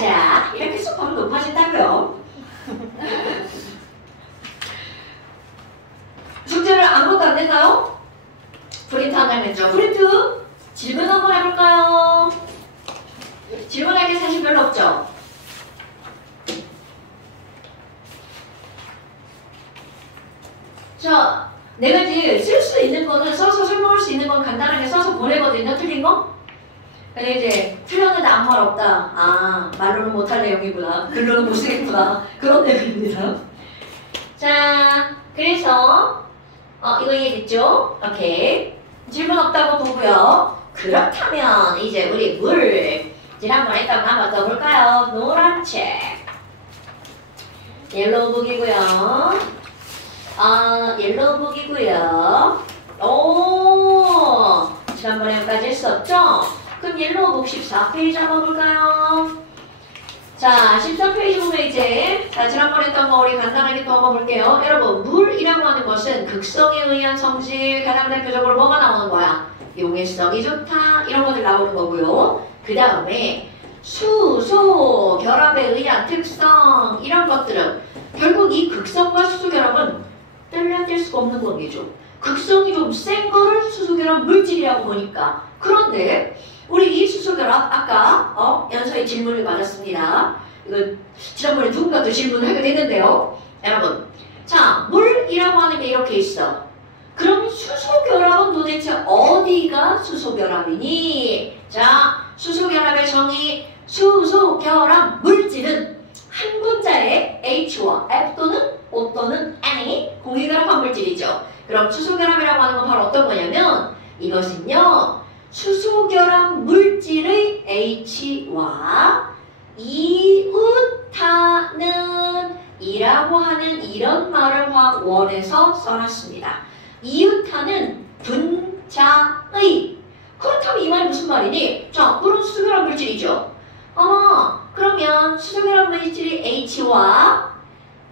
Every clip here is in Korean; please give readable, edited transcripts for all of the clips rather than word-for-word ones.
가자. 이렇게 수법은 높아진다고요. 숙제를 아무것도 안 냈나요? 프린트 안 했죠? 프린트 질문 한번 해볼까요? 질문할 게 사실 별로 없죠? 자, 내가 이제 쓸 수 있는 거는 써서 설명할 수 있는 건 간단하게 써서 보내거든요. 틀린 거? 근데 이제 틀렸는데 아무 말 없다. 아, 말로는 못할 내용이구나. 글로는 못 쓰겠구나. 그런 내용입니다. 자, 그래서 이거 이해됐죠? 오케이. 질문 없다고 보고요. 그렇다면 이제 우리 물 지난번에 했던 거 한번 더 볼까요? 노란 책. 옐로우북이고요. 옐로우북이고요. 오, 지난번에 여기까지 했었죠? 그럼 옐로우북 14페이지 한번 볼까요? 자, 14페이지 보면 이제 지난번에 했던 거 우리 간단하게 또 한번 볼게요. 여러분, 물이라고 하는 것은 극성에 의한 성질, 가장 대표적으로 뭐가 나오는 거야? 용해성이 좋다, 이런 것들 나오는 거고요. 그 다음에 수소, 결합에 의한 특성, 이런 것들은 결국 이 극성과 수소 결합은 뗄래야 뗄 수가 없는 관계죠. 극성이 좀 센 거를 수소 결합 물질이라고 보니까. 그런데 우리 이 수소 결합 아까 연서의 질문을 받았습니다. 이거 지난번에 누군가 또 질문을 하게 됐는데요. 여러분, 자, 물이라고 하는 게 이렇게 있어. 그럼 수소 결합은 도대체 어디가 수소 결합이니? 자, 수소 결합의 정의, 수소 결합 물질은 한 분자의 H와 F 또는 O 또는 N이 공유결합한 물질이죠. 그럼 수소결합이라고 하는 건 바로 어떤 거냐면 이것은요, 수소결합 물질의 H와 이웃하는 이라고 하는 이런 말을 화학원에서 써놨습니다. 이웃하는 분자의. 그렇다면 이 말이 무슨 말이니? 자, 물은 수소결합 물질이죠. 그러면 수소결합 물질이 H와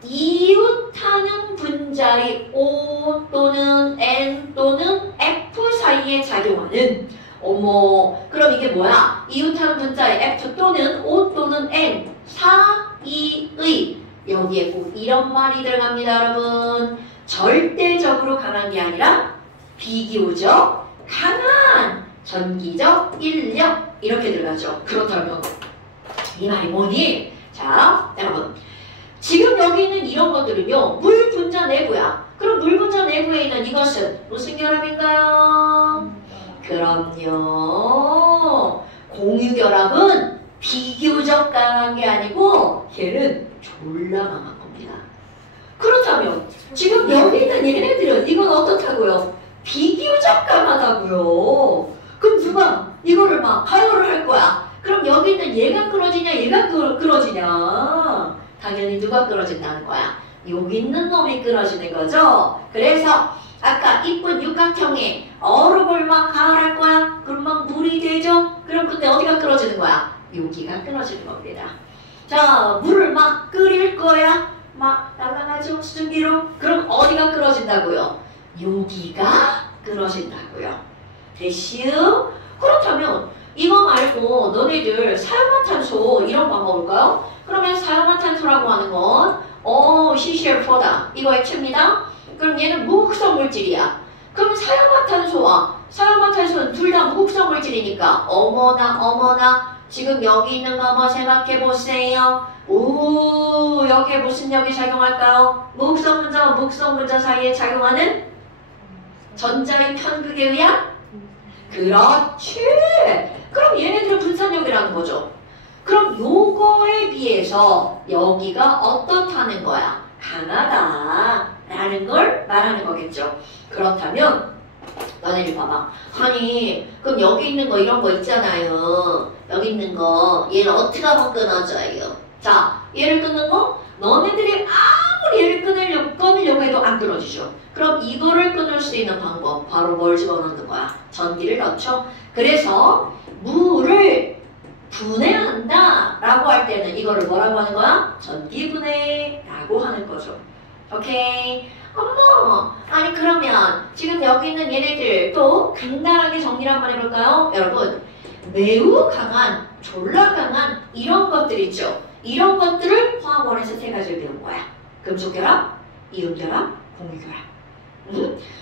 이웃하는 분자의 O 또는 N 또는 F 사이에 작용하는, 그럼 이게 뭐야? 이웃하는 분자의 F 또는 O 또는 N 사이의, 여기에 꼭 이런 말이 들어갑니다, 여러분. 절대적으로 강한 게 아니라 비교적 강한 전기적 인력, 이렇게 들어가죠. 그렇다면 이 말이 뭐니? 자, 여러분, 지금 여기 있는 이런 것들은요, 물 분자 내부야. 그럼 물 분자 내부에 있는 이것은 무슨 결합인가요? 그럼요, 공유결합은 비교적 강한 게 아니고 얘는 졸라 강한 겁니다. 그렇다면 지금 여기 있는 얘네들은 이건 어떻다고요? 비교적 강하다고요. 그럼 누가 이거를 막 가열을 할 거야? 그럼 여기 있는 얘가 끊어지냐, 얘가 끊어지냐? 당연히 누가 끊어진다는 거야? 여기 있는 놈이 끊어지는 거죠? 그래서 아까 이쁜 육각형에 얼음을 막 가열할 거야? 그럼 막 물이 되죠? 그럼 그때 어디가 끊어지는 거야? 여기가 끊어지는 겁니다. 자, 물을 막 끓일 거야? 막 날아가죠? 수증기로? 그럼 어디가 끊어진다고요? 여기가 끊어진다고요. 됐슈? 그렇다면 이거 말고 너네들 사용화탄소 이런 거 한번 볼까요? 그러면 사용화탄소라고 하는 건 CCl4다. 이거 액체입니다. 그럼 얘는 무극성 물질이야. 그럼 사용화탄소는 둘 다 무극성 물질이니까 어머나 지금 여기 있는 거 한번 생각해 보세요. 오, 여기에 무슨 역이 작용할까요? 무극성 분자와 무극성 분자 사이에 작용하는 전자의 편극에 의한? 그렇지. 그럼 얘네들은 분산력이라는 거죠. 그럼 요거에 비해서 여기가 어떻다는 거야? 강하다라는 걸 말하는 거겠죠. 그렇다면 너네들 봐봐. 아니, 그럼 여기 있는 거 이런 거 있잖아요. 여기 있는 거 얘를 어떻게 하면 끊어져요? 자, 얘를 끊는 거 너네들이 아무리 얘를 끊으려고 해도 안 끊어지죠. 그럼 이거를 끊을 수 있는 방법, 바로 뭘 집어넣는 거야? 전기를 넣죠. 그래서 물을 분해한다 라고 할 때는 이거를 뭐라고 하는 거야? 전기분해 라고 하는 거죠. 오케이? 어머, 아니 그러면 지금 여기 있는 얘네들 또 간단하게 정리를 한번 해볼까요? 여러분, 매우 강한 졸라 강한 이런 것들 있죠. 이런 것들을 화학원에서 세 가지를 배운 거야. 금속결합, 이음결합, 공유결합.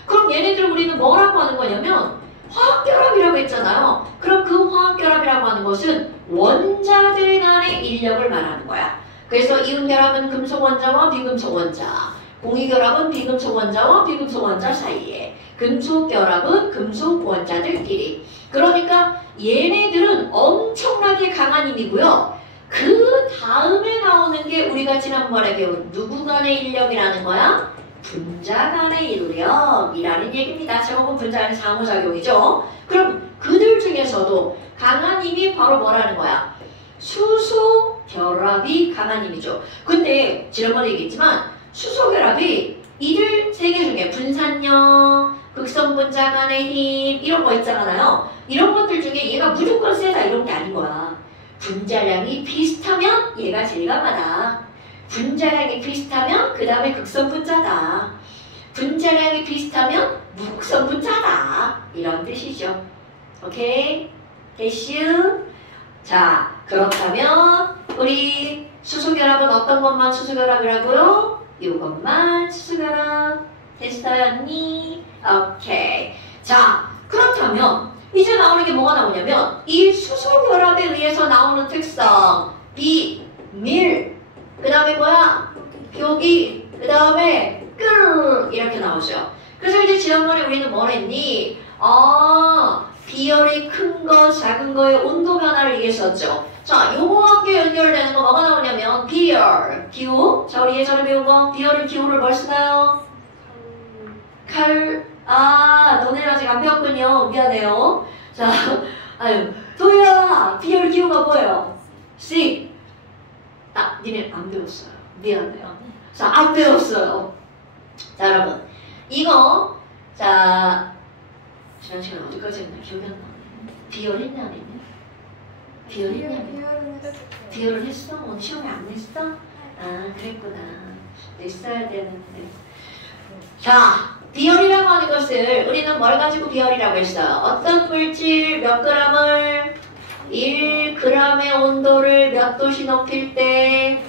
그럼 얘네들을 우리는 뭐라고 하는 거냐면 화학결합이라고 했잖아요. 그럼 그 화학결합이라고 하는 것은 원자들 간의 인력을 말하는 거야. 그래서 이음결합은 금속 원자와 비금속 원자, 공유결합은 비금속 원자와 비금속 원자 사이에, 금속결합은 금속 원자들끼리. 그러니까 얘네들은 엄청나게 강한 힘이고요. 그 다음에 나오는 게 우리가 지난번에 배운 누구 간의 인력이라는 거야? 분자 간의 인력이라는 얘기입니다. 제목은 분자 간의 상호작용이죠. 그럼 그들 중에서도 강한 힘이 바로 뭐라는 거야? 수소 결합이 강한 힘이죠. 근데 지난번에 얘기했지만 수소 결합이 이들 세 개 중에 분산력, 극성 분자 간의 힘 이런 거 있잖아요. 이런 것들 중에 얘가 무조건 세다 이런 게 아닌 거야. 분자량이 비슷하면 얘가 제일 강하다. 분자량이 비슷하면 그 다음에 극성 분자다. 분자량이 비슷하면 무극성 분자다. 이런 뜻이죠. 오케이? 됐슈? 자, 그렇다면 우리 수소결합은 어떤 것만 수소결합이라고요? 이것만 수소결합. 됐어요, 언니? 오케이. 자, 그렇다면 이제 나오는 게 뭐가 나오냐면 이 수소결합에 의해서 나오는 특성 비밀, 그 다음에 뭐야? 표기, 그 다음에 끌 이렇게 나오죠. 그래서 이제 지난번에 우리는 뭘 했니? 비열이 큰 거, 작은 거의 온도 변화를 얘기했었죠. 자, 요거와 함께 연결되는 거 뭐가 나오냐면 비열, 기후. 자, 우리 예전에 배운 거 비열을 기후를 뭘 쓰나요? 너네는 아직 안 배웠군요. 미안해요. 자, 도희야, 비열 기후가 뭐예요? C. 니네 안 배웠어요. 미안해요. 자, 안 배웠어요. 자, 여러분. 이거, 자, 지난 시간 어디까지 했나? 기억이 안 나네. 비열 했냐, 안 했냐? 비열 했냐? 비열을 했어? 오늘 시험에 안 냈어? 그랬구나. 냈어야 되는데. 자, 비열이라고 하는 것을 우리는 뭘 가지고 비열이라고 했어요? 어떤 물질 몇 그램을 1g의 온도를 몇 도씨 높일 때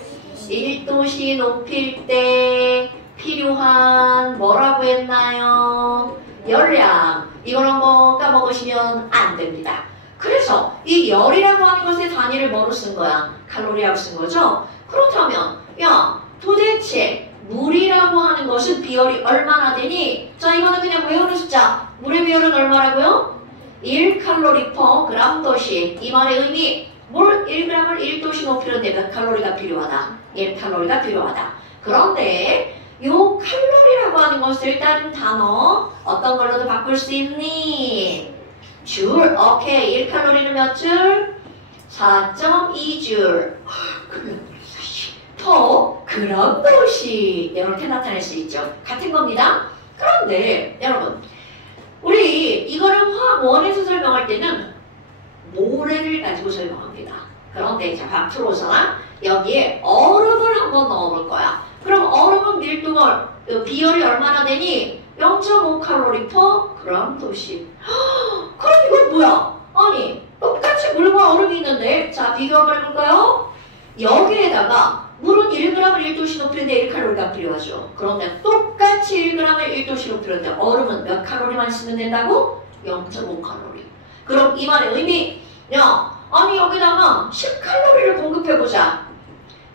1도씨 높일 때 필요한 뭐라고 했나요? 열량. 이거는 뭐 까먹으시면 안 됩니다. 그래서 이 열이라고 하는 것의 단위를 뭐로 쓴 거야? 칼로리라고 쓴 거죠? 그렇다면 야, 도대체 물이라고 하는 것은 비열이 얼마나 되니? 자, 이거는 그냥 외우는 숫자. 물의 비열은 얼마라고요? 1칼로리 퍼 그램 도시. 이 말의 의미, 물 1g을 1도씨 높이는데 몇 칼로리가 필요하다? 1칼로리가 필요하다. 그런데 요 칼로리라고 하는 것을 다른 단어 어떤 걸로도 바꿀 수 있니? 줄. 오케이. 1칼로리는 몇 줄? 4.2줄. 퍼 그램 도시. 이렇게 나타낼 수 있죠. 같은 겁니다. 그런데 여러분, 우리 이거를 화학원에서 설명할 때는 모래를 가지고 설명합니다. 그런데 자, 박트로서나 여기에 얼음을 한번 넣어볼 거야. 그럼 얼음은 밀도가 비열이 얼마나 되니? 0.5칼로리 퍼 그램 도시. 그럼 이건 뭐야? 아니, 똑같이 물과 얼음이 있는데, 자, 비교 한번 해볼까요? 여기에다가 물은 1g을 1도씨 높이는데 1칼로리가 필요하죠. 그런데 똑같이 1g을 1도씨 높이는데 얼음은 몇 칼로리만 쓰면 된다고? 0.5칼로리. 그럼 이 말의 의미, 야, 아니 여기다가 10칼로리를 공급해보자.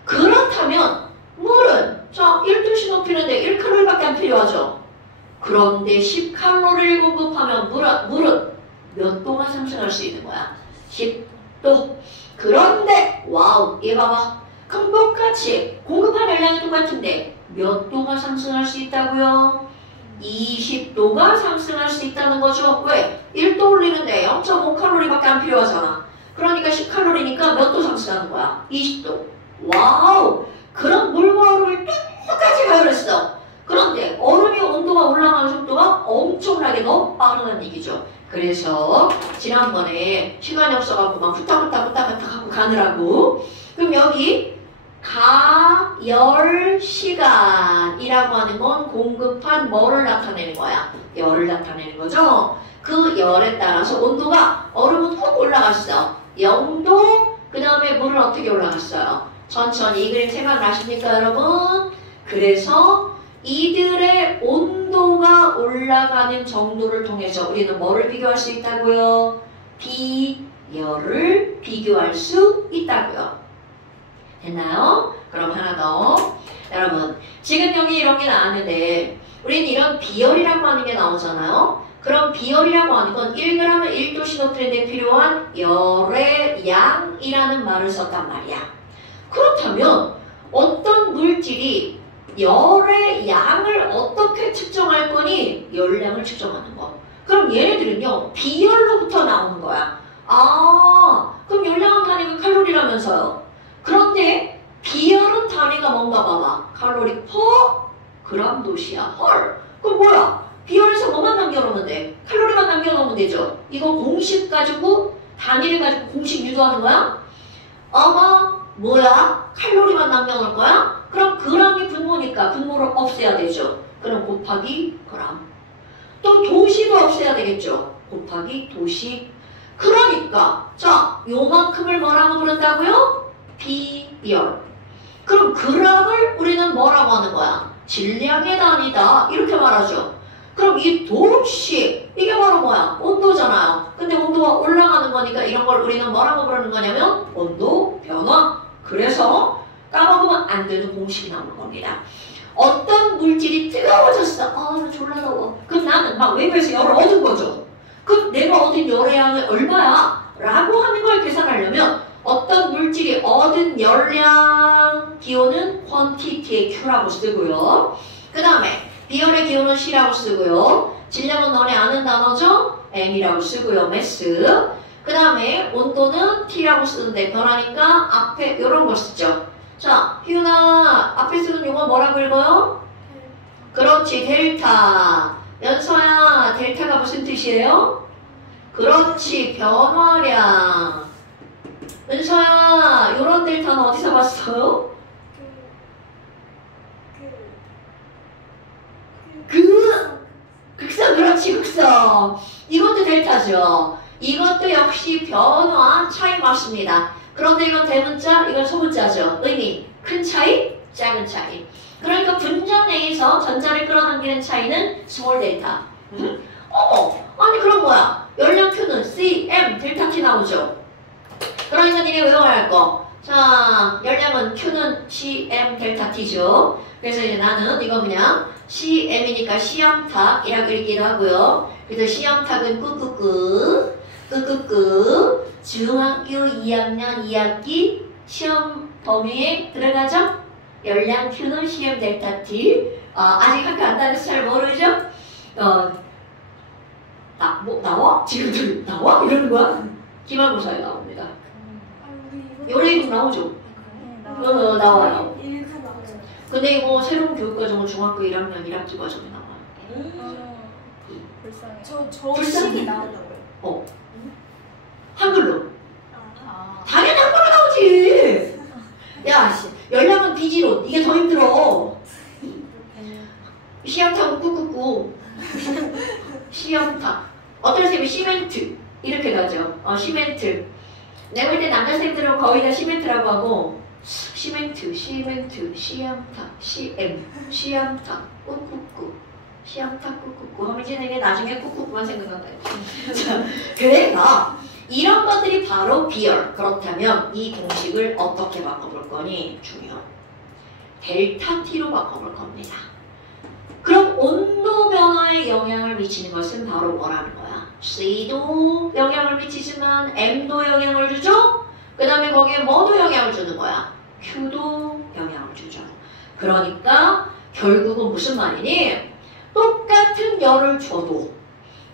그렇다면 물은 자 1도씨 높이는데 1칼로리밖에 안 필요하죠. 그런데 10칼로리를 공급하면 물은 몇 도가 상승할 수 있는 거야? 10도. 그런데 와우, 얘 봐봐. 그럼 똑같이 공급한 열량이 똑같은데 몇 도가 상승할 수 있다고요? 20도가 상승할 수 있다는 거죠. 왜? 1도 올리는데 0.5칼로리밖에 안 필요하잖아. 그러니까 10칼로리니까 몇 도 상승하는 거야? 20도. 와우! 그럼 물과 얼음을 똑같이 가열했어. 그런데 얼음의 온도가 올라가는 속도가 엄청나게 더 빠르다는 얘기죠. 그래서 지난번에 시간이 없어갖고 막 후딱후딱 하고 가느라고, 그럼 여기 가열시간이라고 하는 건 공급한 뭐를 나타내는 거야? 열을 나타내는 거죠. 그 열에 따라서 온도가, 얼음은 훅 올라갔어. 0도, 그 다음에 물은 어떻게 올라갔어요? 천천히. 이 그림 생각나십니까, 여러분? 그래서 이들의 온도가 올라가는 정도를 통해서 우리는 뭐를 비교할 수 있다고요? 비열을 비교할 수 있다고요. 됐나요? 그럼 하나 더. 여러분, 지금 여기 이런 게 나왔는데 우리는 이런 비열이라고 하는 게 나오잖아요. 그럼 비열이라고 하는 건 1g을 1도 신호트렌드에 필요한 열의 양이라는 말을 썼단 말이야. 그렇다면 어떤 물질이 열의 양을 어떻게 측정할 거니? 열량을 측정하는 거. 그럼 얘네들은요, 비열로부터 나오는 거야. 아, 그럼 열량은 단위가 칼로리라면서요. 그런데 비열은 단위가 뭔가 봐봐. 칼로리 퍼 그램 도시야. 헐, 그럼 뭐야? 비열에서 뭐만 남겨놓으면 돼? 칼로리만 남겨놓으면 되죠. 이거 공식 가지고, 단위를 가지고 공식 유도하는 거야? 어머, 뭐야? 칼로리만 남겨놓을 거야? 그럼 그램이 분모니까 분모를 없애야 되죠. 그럼 곱하기 그램. 또 도식을 없애야 되겠죠. 곱하기 도식. 그러니까 자, 요만큼을 뭐라고 부른다고요? 비열. 그럼 그램을 우리는 뭐라고 하는 거야? 질량의 단위다. 이렇게 말하죠. 그럼 이 도식, 이게 바로 뭐야? 온도잖아요. 근데 온도가 올라가는 거니까 이런 걸 우리는 뭐라고 부르는 거냐면 온도 변화. 그래서 까먹으면 안 되는 공식이 나오는 겁니다. 어떤 물질이 뜨거워졌어. 아, 나 졸라 더워. 그럼 나는 막 외부에서 열을 얻은 거죠. 그럼 내가 얻은 열의 양이 얼마야? 라고 하는 걸 계산하려면 어떤 물질이 얻은 열량 기호는 quantity의 Q라고 쓰고요. 그 다음에 비열의 기호는 C라고 쓰고요. 질량은 너네 아는 단어죠? M이라고 쓰고요. mass. 그 다음에 온도는 T라고 쓰는데 변하니까 앞에 이런 걸 쓰죠. 자, 희윤아, 앞에 쓰는 용어 뭐라고 읽어요? 그렇지, 델타. 연서야, 델타가 무슨 뜻이에요? 그렇지, 변화량. 은서야, 요런 델타는 어디서 봤어요? 극성, 그렇지, 극성. 이것도 델타죠. 이것도 역시 변화 차이 맞습니다. 그런데 이건 대문자, 이건 소문자죠. 의미, 큰 차이, 작은 차이. 그러니까 분자 내에서 전자를 끌어당기는 차이는 스몰 델타. 아니 그럼 뭐야? 열량 Q는 CM 델타 T 나오죠. 그러니까 니네 외워야 할 거. 자, 열량은 Q는 CM 델타 T죠. 그래서 이제 나는 이거 그냥 CM이니까 시험탁이라고 읽기도 하고요. 그래서 시험탁은 끄끄끄 중학교 2학년 2학기 시험 범위에 들어가죠? 열량 Q는 CM 델타 T. 아직 학교 안 다녀서 잘 모르죠? 나와? 지금도 나와? 이러는 거야? 기말고사에 나옵니다. 요래도 나오죠? 나와요. 근데 이거 새로운 교육과정은 중학교 1학년 1학기 과정에 나와요. 불쌍해. 저 식이 나온다고요? 한글로. 당연히 한글로 나오지. 야, 열량은 비지론. 이게 더 힘들어. 시험탁은 꾹꾹꾹. 시험탁. 어떤 쌤이 시멘트. 이렇게 가죠. 시멘트. 내가 볼 때 남자쌤들은 거의 다 시멘트라고 하고, 시멘트, 시험탁, 시험탁, 꾹꾹꾹. 시험탁 꾹꾹꾹 하면 이제 내게 나중에 꾹꾹꾹만 생각한다. 자, 그래서 이런 것들이 바로 비열. 그렇다면 이 공식을 어떻게 바꿔볼 거니? 중요. 델타 T로 바꿔볼 겁니다. 그럼 온도 변화에 영향을 미치는 것은 바로 뭐라는 거야? C도 영향을 미치지만 M도 영향을 주죠? 그 다음에 거기에 뭐도 영향을 주는 거야? Q도 영향을 주죠. 그러니까 결국은 무슨 말이니? 똑같은 열을 줘도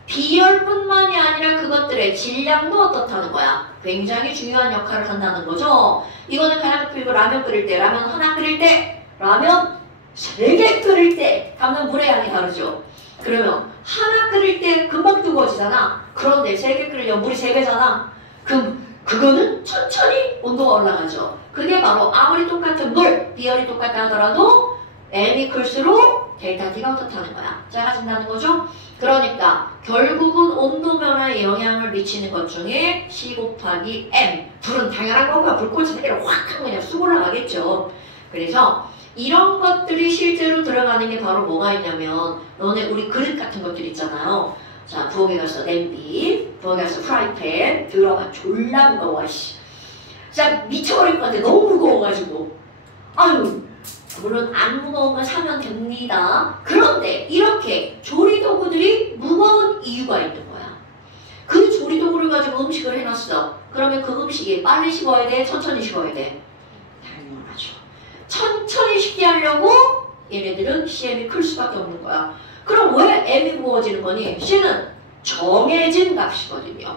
비열뿐만이 아니라 그것들의 질량도 어떻다는 거야? 굉장히 중요한 역할을 한다는 거죠. 이거는 가장 그리고 라면 끓일 때, 라면 하나 끓일 때, 라면 3개 끓일 때 가면 물의 양이 다르죠. 그러면 하나 끓일 때 금방 뜨거워지잖아. 그런데 3개 끓이려면 물이 3배잖아. 그럼 그거는 천천히 온도가 올라가죠. 그게 바로 아무리 똑같은 물, 비열이 똑같다 하더라도 M이 클수록 델타 T가 어떻다는 거야? 작아진다는 거죠? 그러니까 결국은 온도 변화에 영향을 미치는 것 중에 C 곱하기 M. 불은 당연한 거고요. 불꽃차기를 확 하면 그냥 쑥 올라가겠죠. 그래서 이런 것들이 실제로 들어가는 게 바로 뭐가 있냐면 너네 우리 그릇 같은 것들 있잖아요. 자, 부엌에 가서 냄비, 부엌에 가서 프라이팬 들어가 졸라 무거워. 씨. 진짜 미쳐버릴 것 같아. 너무 무거워가지고. 아유, 물론 안 무거운 거 사면 됩니다. 그런데 이렇게 조리도구들이 무거운 이유가 있는 거야. 그 조리도구를 가지고 음식을 해놨어. 그러면 그 음식이 빨리 식어야 돼? 천천히 식어야 돼? 당연하죠. 천천히 식게 하려고 얘네들은 CM이 클 수밖에 없는 거야. 그럼 왜 M이 무거워지는 거니? C는 정해진 값이거든요.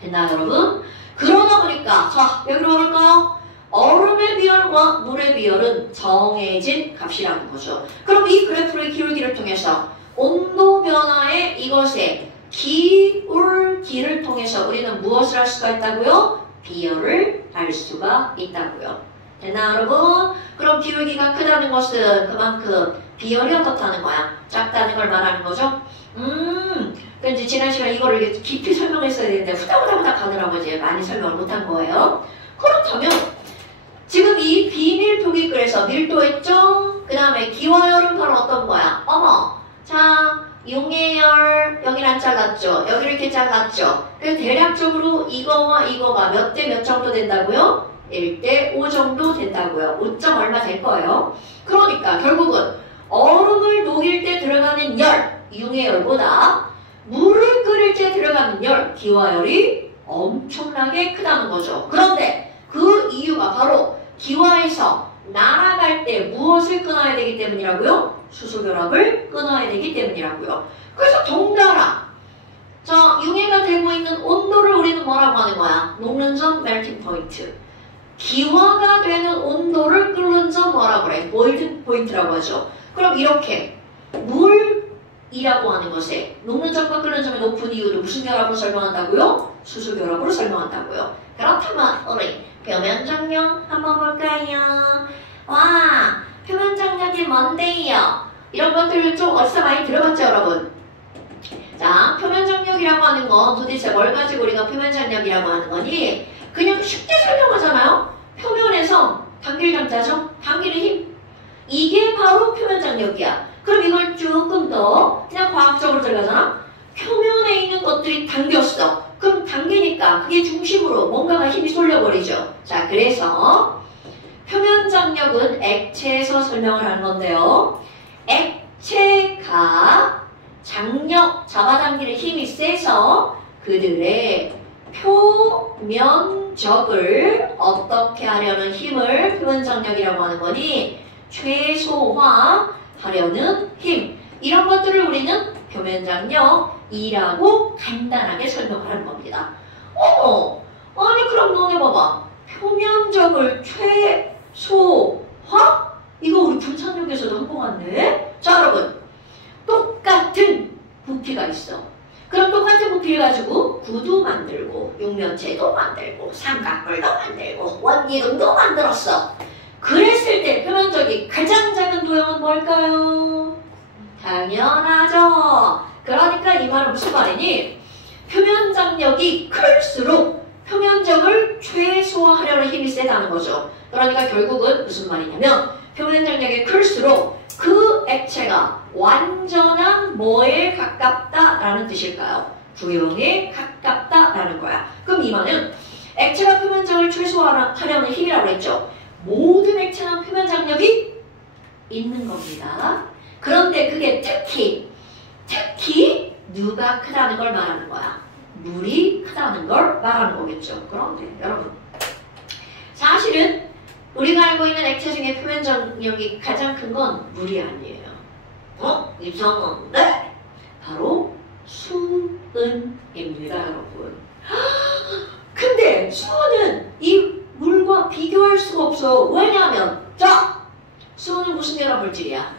됐나요, 여러분? 그러다 보니까 자, 여기로 가볼까요? 얼음의 비열과 물의 비열은 정해진 값이라는 거죠. 그럼 이 그래프의 기울기를 통해서 온도 변화의 이것의 기울기를 통해서 우리는 무엇을 할 수가 있다고요? 비열을 알 수가 있다고요. 됐나 여러분? 그럼 기울기가 크다는 것은 그만큼 비열이 어떻다는 거야? 작다는 걸 말하는 거죠? 이제 지난 시간 이거를 깊이 설명했어야 되는데 후다후다후다 가느라고 이제 많이 설명을 못한 거예요. 그렇다면 지금 이 비밀표기 끓에서 밀도했죠? 그 다음에 기와열은 바로 어떤 거야? 어머, 자, 용해열 여기는 안 잘랐죠? 여기를 이렇게 잘랐죠? 그래서 대략적으로 이거와 이거가 몇 대 몇 정도 된다고요? 1대 5 정도 된다고요. 5점 얼마 될 거예요. 그러니까 결국은 얼음을 녹일 때 들어가는 열, 용해열보다 물을 끓일 때 들어가는 열, 기와열이 엄청나게 크다는 거죠. 그런데 그 이유가 바로 기와에서 날아갈 때 무엇을 끊어야 되기 때문이라고요? 수소결합을 끊어야 되기 때문이라고요. 그래서 동달아, 자, 융해가 되고 있는 온도를 우리는 뭐라고 하는 거야? 녹는 점, 멜팅 포인트. 기화가 되는 온도를 끓는 점 뭐라고 그래? 보일드 포인트라고 하죠. 그럼 이렇게 물이라고 하는 것에 녹는 점과 끓는 점의 높은 이유를 무슨 결합으로 설명한다고요? 수소결합으로 설명한다고요. 그렇다면 우리 표면장력 한번 볼까요? 와, 표면장력이 뭔데요? 이런 것들을 좀 어디서 많이 들어봤죠, 여러분? 자, 표면장력이라고 하는 건 도대체 뭘 가지고 우리가 표면장력이라고 하는 거니? 그냥 쉽게 설명하잖아요. 표면에서 당길장자죠? 당기는 힘. 이게 바로 표면장력이야. 그럼 이걸 조금 더 그냥 과학적으로 들어가잖아? 표면에 있는 것들이 당겼어. 그럼 당기니까 그게 중심으로 뭔가가 힘이 쏠려버리죠. 자, 그래서 표면장력은 액체에서 설명을 하는 건데요. 액체가 장력, 잡아당기는 힘이 세서 그들의 표면적을 어떻게 하려는 힘을 표면장력이라고 하는 거니? 최소화하려는 힘. 이런 것들을 우리는 표면장력이라고 간단하게 설명을 하는 겁니다. 아니 그럼 너네 봐봐. 표면적을 최소화? 이거 우리 분산력에서도 한 번 왔네. 자, 여러분. 똑같은 부피가 있어. 그럼 똑같은 부피를 가지고 구도 만들고 육면체도 만들고 삼각뿔도 만들고 원기둥도 만들었어. 그랬을 때 표면적이 가장 작은 도형은 뭘까요? 당연하죠. 그러니까 이 말은 무슨 말이니? 표면장력이 클수록 표면적을 최소화하려는 힘이 세다는 거죠. 그러니까 결국은 무슨 말이냐면 표면장력이 클수록 그 액체가 완전한 뭐에 가깝다라는 뜻일까요? 구형에 가깝다라는 거야. 그럼 이 말은 액체가 표면장을 최소화하려는 힘이라고 했죠. 모든 액체는 표면장력이 있는 겁니다. 그런데 그게 특히 누가 크다는 걸 말하는 거야. 물이 크다는 걸 말하는 거겠죠. 그런데 여러분, 사실은 우리가 알고 있는 액체 중에 표면장력이 가장 큰 건 물이 아니에요. 이상한데? 바로 수은입니다, 여러분. 근데 수은은 이 물과 비교할 수가 없어. 왜냐하면 자, 수은은 무슨 결합 물질이야?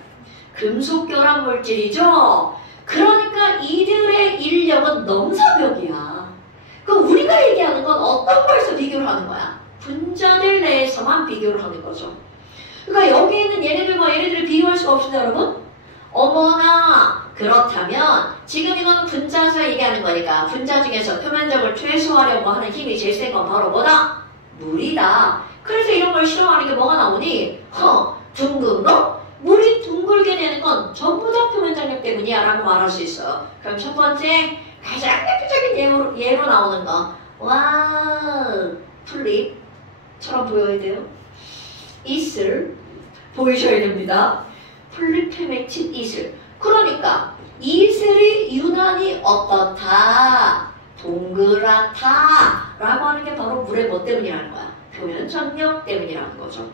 금속 결합 물질이죠. 그러니까 이들의 인력은 넘사벽이야. 그럼 우리가 얘기하는 건 어떤 거에서 비교를 하는 거야? 분자들 내에서만 비교를 하는 거죠. 그러니까 여기 있는 얘네들과 얘네들을 비교할 수가 없습니다, 여러분. 어머나 그렇다면 지금 이거는 분자에서 얘기하는 거니까 분자 중에서 표면적을 최소화하려고 하는 힘이 제일 센 건 바로 뭐다? 물이다. 그래서 이런 걸 실험하는 게 뭐가 나오니? 둥근 거? 물이 둥글게 되는 건 전부 다 표면장력 때문이야 라고 말할 수 있어. 그럼 첫 번째 가장 대표적인 예로 나오는 거. 와우 플립처럼 보여야 돼요. 이슬 보이셔야 됩니다. 플립에 맺힌 이슬. 그러니까 이슬이 유난히 어떻다? 동그랗다 라고 하는 게 바로 물의 뭐 때문이라는 거야? 표면 장력 때문이라는 거죠.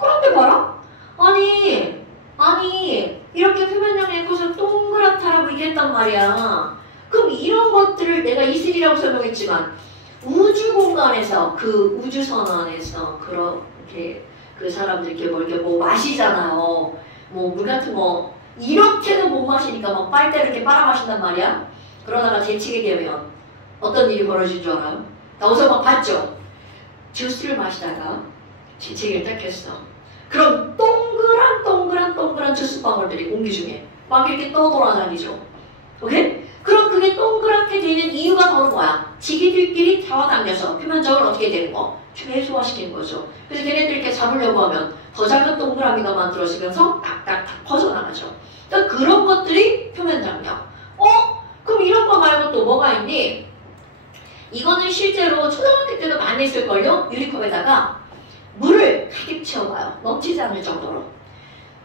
그런데 봐라. 아니 이렇게 표면 장력에서 동그랗다라고 얘기했단 말이야. 그럼 이런 것들을 내가 이슬이라고 설명했지만 우주 공간에서 그 우주선 안에서 그렇게 그 사람들 이렇게 뭐 마시잖아요. 뭐 물 같은 거 이렇게는 못 마시니까 막 빨대를 이렇게 빨아 마신단 말이야. 그러다가 재치게 되면 어떤 일이 벌어질 줄 알아요? 나 어디서 막 봤죠? 주스를 마시다가 재치기를 딱 했어. 그럼 동그란 주스 방울들이 공기 중에 막 이렇게 떠돌아다니죠. 오케이? 그럼 그게 동그랗게 되는 이유가 바로 뭐야? 지기들끼리 잡아당겨서 표면적을 어떻게 되는 거? 최소화시키는 거죠. 그래서 걔네들 이렇게 잡으려고 하면 더 작은 동그라미가 만들어지면서 딱딱딱 퍼져나가죠. 그러니까 그런 것들이 표면 장력. 그럼 이런 거 말고 또 뭐가 있니? 이거는 실제로 초등학교 때도 많이 했을걸요? 유리컵에다가 물을 가득 채워봐요. 넘치지 않을 정도로.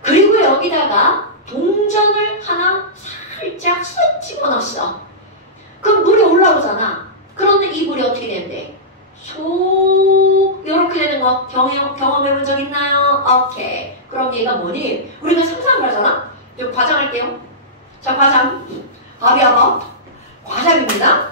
그리고 여기다가 동전을 하나 살짝 쏙 집어넣었어. 그럼 물이 올라오잖아. 그런데 이 물이 어떻게 되는데? 쏙 이렇게 되는 거 경험해본 적 있나요? 오케이. 그럼 얘가 뭐니? 우리가 상상을 하잖아? 좀 과장할게요. 자, 과장. 밥이야. 과장입니다.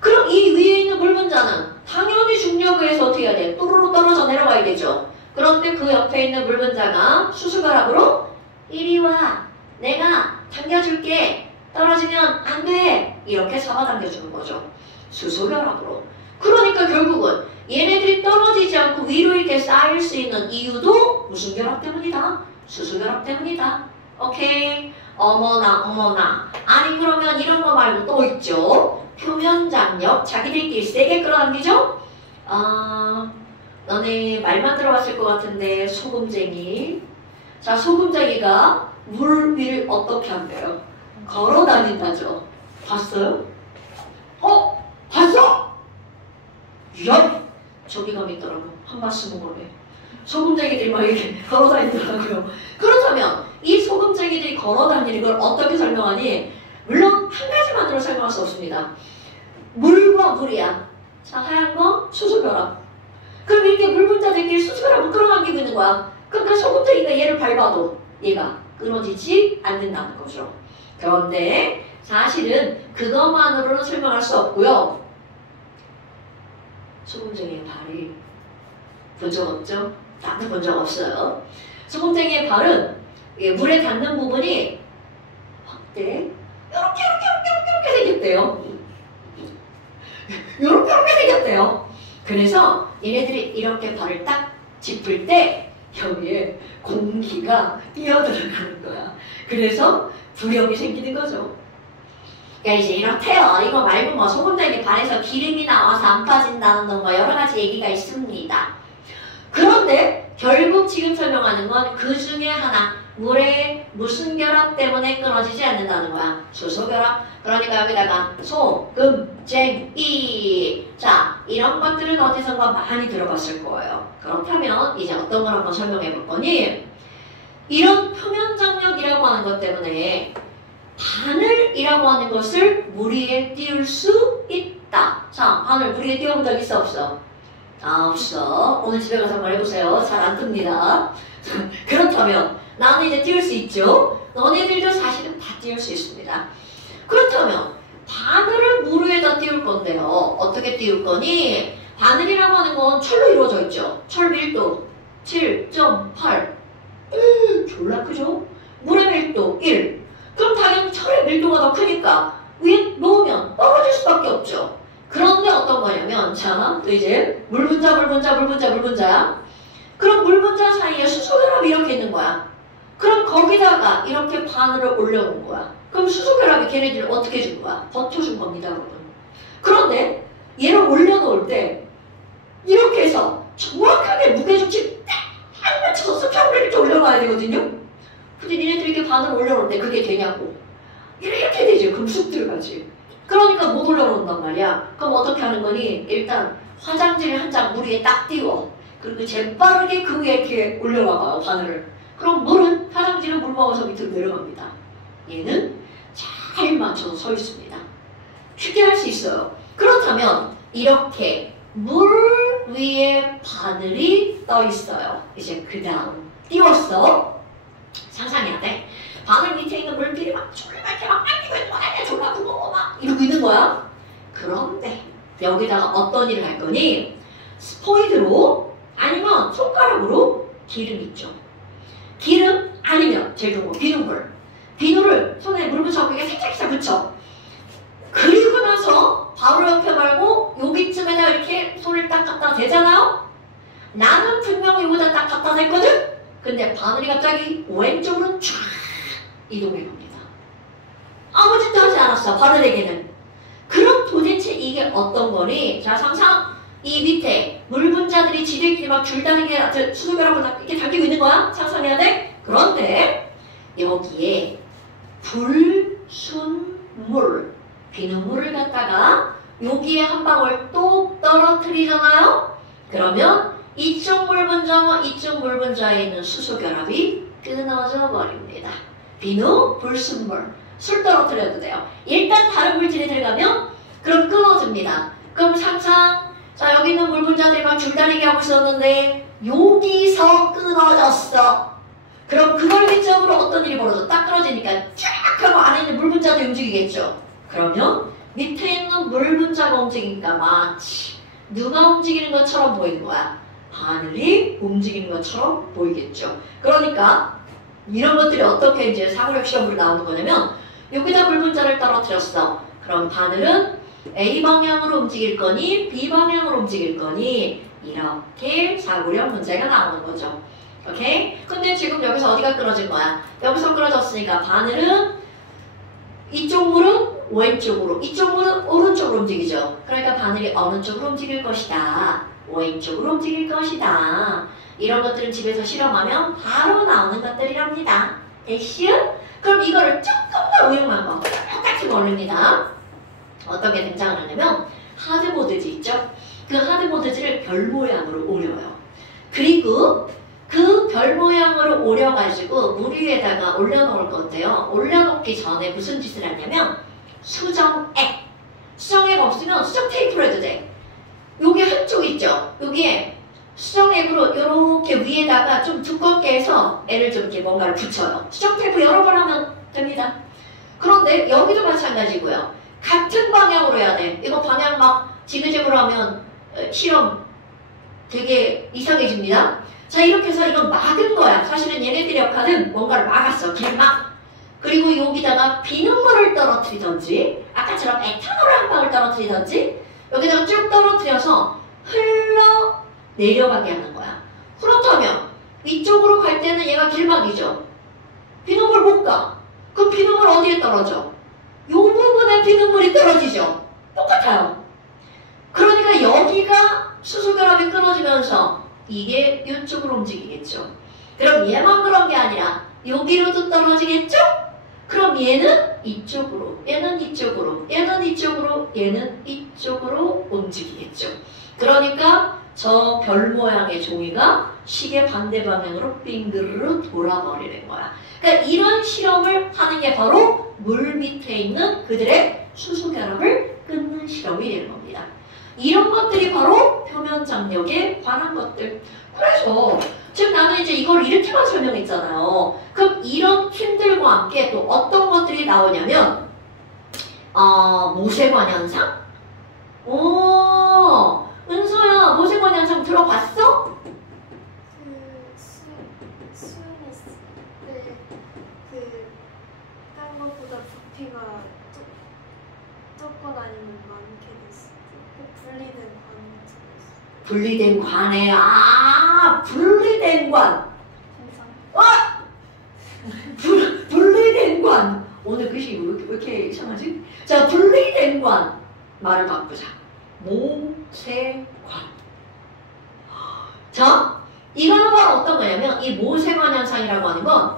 그럼 이 위에 있는 물 분자는 당연히 중력에 의해서 어떻게 해야 돼? 또르르 떨어져 내려가야 되죠. 그런데 그 옆에 있는 물 분자가 수수가락으로 이리 와. 내가 당겨줄게. 떨어지면 안 돼. 이렇게 잡아당겨주는 거죠. 수소결합으로. 그러니까 결국은 얘네들이 떨어지지 않고 위로 이렇게 쌓일 수 있는 이유도 무슨 결합 때문이다? 수소결합 때문이다. 오케이? 어머나. 아니 그러면 이런 거 말고 또 있죠. 표면 장력. 자기들끼리 세게 끌어당기죠? 너네 말만 들어봤을 것 같은데 소금쟁이. 자, 소금쟁이가 물 위를 어떻게 한대요? 걸어 다닌다죠. 봤어요? 봤어? 야! 저기 가면 있더라고. 한 바스 먹으래. 소금쟁이들이 막 이렇게 걸어 다니더라고요. 그렇다면 이 소금쟁이들이 걸어 다니는 걸 어떻게 설명하니? 물론 한 가지만으로 설명할 수 없습니다. 물과 물이야. 자, 하얀 거 수소결합. 그럼 이렇게 물 분자들끼리 수소결합을 끌어당기고 있는 거야. 그러니까 소금쟁이가 얘를 밟아도 얘가 끊어지지 않는다는 거죠. 그런데 사실은 그것만으로는 설명할 수 없고요. 소금쟁이의 발이 본 적 없죠? 나도 본 적 없어요. 소금쟁이의 발은 물에 닿는 부분이 확대 이렇게 생겼대요. 이렇게 생겼대요. 그래서 얘네들이 이렇게 발을 딱 짚을 때 여기에 공기가 뛰어들어가는 거야. 그래서 부력이 생기는 거죠. 그러니까 이제 이렇대요. 이거 말고 뭐 소금쟁이 발에서 기름이 나와서 안 빠진다는 뭐 여러 가지 얘기가 있습니다. 그런데 결국 지금 설명하는 건 그 중에 하나. 물의 무슨 결합 때문에 끊어지지 않는다는 거야. 수소결합. 그러니까 여기다가 소금쟁이. 자, 이런 것들은 어디선가 많이 들어봤을 거예요. 그렇다면 이제 어떤 걸 한번 설명해 볼 거니? 이런 표면장력이라고 하는 것 때문에 바늘이라고 하는 것을 물 위에 띄울 수 있다. 자, 바늘 물 위에 띄워본 적 있어 없어? 없어. 오늘 집에 가서 한번 해보세요. 잘 안 뜹니다. 그렇다면 나는 이제 띄울 수 있죠? 너네들도 사실은 다 띄울 수 있습니다. 그렇다면 바늘을 물 위에다 띄울 건데요. 어떻게 띄울 거니? 바늘이라고 하는 건 철로 이루어져 있죠. 철 밀도 7.8. 졸라 크죠? 물의 밀도 1. 그럼 당연히 철의 밀도가 더 크니까 위에 놓으면 떨어질 수밖에 없죠. 그런데 어떤 거냐면, 자, 또 이제 물 분자야. 그럼 물 분자 사이에 수소결합이 이렇게 있는 거야. 그럼 거기다가 이렇게 바늘을 올려놓은 거야. 그럼 수소결합이 걔네들을 어떻게 해준 거야? 버텨준 겁니다, 여러분. 그런데 얘를 올려놓을 때 이렇게 해서 정확하게 무게중심 딱 맞춰서 수평으로 이렇게 올려놔야 되거든요. 근데 니네들이 이렇게 바늘을 올려놓을 때 그게 되냐고. 이렇게 되지. 그럼 쑥 들어가지. 그러니까 못 올려놓는단 말이야. 그럼 어떻게 하는 거니? 일단 화장지를 한 장 물 위에 딱 띄워. 그리고 재빠르게 그 위에 이렇게 올려놔봐요, 바늘을. 그럼 물은, 화장지는 물 먹어서 밑으로 내려갑니다. 얘는 잘 맞춰서 서 있습니다. 쉽게 할 수 있어요. 그렇다면 이렇게 물 위에 바늘이 떠 있어요. 이제 그 다음 띄웠어. 상상해야 돼. 바늘 밑에 있는 물들이 막 졸라 이렇게 막 빨리고 있는 거야. 졸라 무거워 막 이러고 있는 거야. 그런데 여기다가 어떤 일을 할 거니? 스포이드로 아니면 손가락으로 기름 있죠. 기름 아니면 제일 좋은 거 비눗물. 비누를 손에 물 묻혀서 살짝 붙여. 그리고 나서 바로 옆에 말고 여기쯤에다 이렇게 손을 딱 갖다 대잖아요. 나는 분명히 여기다 딱 갖다 댔거든. 근데 바늘이 갑자기 왼쪽으로 쫙 이동해 갑니다. 아무 짓도 하지 않았어, 바늘에게는. 그럼 도대체 이게 어떤 거니? 자, 상상 이 밑에 물 분자들이 지들끼리 막 줄다리게 수소결합으로 이렇게 당기고 있는 거야? 상상해야 돼? 그런데 여기에 불순물, 비눗물을 갖다가 여기에 한 방울 똑 떨어뜨리잖아요? 그러면 이쪽 물 분자와 이쪽 물 분자에 있는 수소결합이 끊어져 버립니다. 비누, 불순물, 술 떨어뜨려도 돼요. 일단 다른 물질이 들어가면 그럼 끊어집니다. 그럼 상상 자 여기 있는 물 분자들이 막 줄다리기 하고 있었는데 여기서 끊어졌어. 그럼 그걸 기점으로 어떤 일이 벌어져? 딱 끊어지니까 쫙 하고 안에 있는 물 분자도 움직이겠죠. 그러면 밑에 있는 물 분자가 움직이니까 마치 누가 움직이는 것처럼 보이는 거야. 바늘이 움직이는 것처럼 보이겠죠. 그러니까 이런 것들이 어떻게 이제 사고력 시험으로 나오는 거냐면 여기다 물 분자를 떨어뜨렸어. 그럼 바늘은 A 방향으로 움직일 거니 B 방향으로 움직일 거니 이렇게 사고력 문제가 나오는 거죠. 오케이? 근데 지금 여기서 어디가 끊어진 거야? 여기서 끊어졌으니까 바늘은 이쪽 물은 왼쪽으로, 이쪽 물은 오른쪽으로 움직이죠. 그러니까 바늘이 어느 쪽으로 움직일 것이다. 왼쪽으로 움직일 것이다. 이런 것들은 집에서 실험하면 바로 나오는 것들이랍니다. 됐슈? 그럼 이거를 조금 더 응용한 거 똑같이 모릅니다. 어떻게 등장을 하냐면 하드보드지 있죠? 그 하드보드지를 별 모양으로 오려요. 그리고 그 별 모양으로 오려가지고 물 위에다가 올려놓을 건데요. 올려놓기 전에 무슨 짓을 하냐면 수정액. 수정액 없으면 수정 테이프로 해도 돼. 여기 한쪽 있죠? 여기에 수정액으로 이렇게 위에다가 좀 두껍게 해서 애를 좀 이렇게 뭔가를 붙여요. 수정 테이프 여러 번 하면 됩니다. 그런데 여기도 마찬가지고요. 같은 방향으로 해야 돼. 이거 방향 막 지그재그로 하면 실험 되게 이상해집니다. 자 이렇게 해서 이건 막은 거야. 사실은 얘네들의 역할은 뭔가를 막았어. 길막. 그리고 여기다가 비눗물을 떨어뜨리던지 아까처럼 에탄올을 한 방울 떨어뜨리던지 여기다가 쭉 떨어뜨려서 흘러 내려가게 하는 거야. 그렇다면 이쪽으로 갈 때는 얘가 길막이죠. 비눗물 못 가. 그럼 비눗물 어디에 떨어져? 이 부분에 비눗물이 떨어지죠. 똑같아요. 그러니까 여기가 수소결합이 끊어지면서 이게 이쪽으로 움직이겠죠. 그럼 얘만 그런 게 아니라 여기로도 떨어지겠죠? 그럼 얘는 이쪽으로, 얘는 이쪽으로, 얘는 이쪽으로, 얘는 이쪽으로 움직이겠죠. 그러니까 저 별 모양의 종이가 시계 반대 방향으로 빙그르르 돌아버리는 거야. 그러니까 이런 실험을 하는 게 바로 물 밑에 있는 그들의 수소결합을 끊는 실험이 되는 겁니다. 이런 것들이 바로 표면 장력에 관한 것들. 그래서 지금 나는 이제 이걸 이렇게만 설명했잖아요. 그럼 이런 힘들과 함께 또 어떤 것들이 나오냐면 모세관 현상? 오, 은서야 모세관 현상 들어봤어? 딴 것보다 부피가 적거나 아니면 많게 됐을 때 분리된 관이 분리된 관에 분리된 관. 오늘 글씨 왜 이렇게 이상하지? 자, 분리된 관. 말을 바꾸자. 모세관. 자, 이거는 바로 어떤 거냐면 이 모세관 현상이라고 하는 건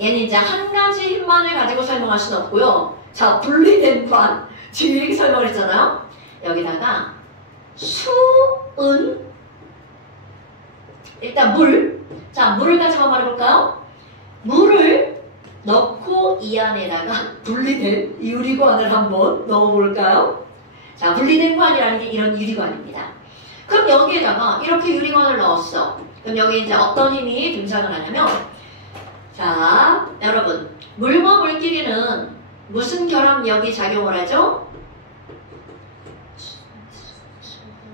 얘는 이제 한 가지 힘만을 가지고 설명할 수는 없고요. 자, 분리된 관. 지금 이렇게 설명을 했잖아요. 여기다가 수은 일단 물. 자, 물을 가지고 말해볼까요? 물을 넣고 이 안에다가 분리된 유리관을 한번 넣어볼까요? 자, 분리된 관이라는 게 이런 유리관입니다. 그럼 여기에다가 이렇게 유리관을 넣었어. 그럼 여기 이제 어떤 힘이 등장을 하냐면, 자, 여러분, 물과 물끼리는 무슨 결합력이 작용을 하죠?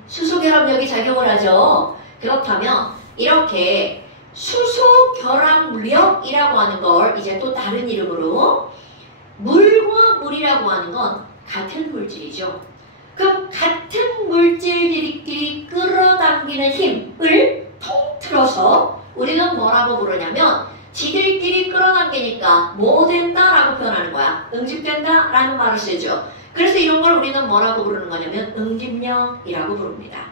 수소 결합력이 작용을 하죠. 그렇다면 이렇게 수소 결합력이라고 하는 걸 이제 또 다른 이름으로 물과 물이라고 하는 건 같은 물질이죠. 그럼 같은 물질들끼리 끌어당기는 힘을 통틀어서 우리는 뭐라고 부르냐면 지들끼리 끌어당기니까 뭐 된다라고 표현하는 거야. 응집된다라는 말을 쓰죠. 그래서 이런 걸 우리는 뭐라고 부르는 거냐면 응집력이라고 부릅니다.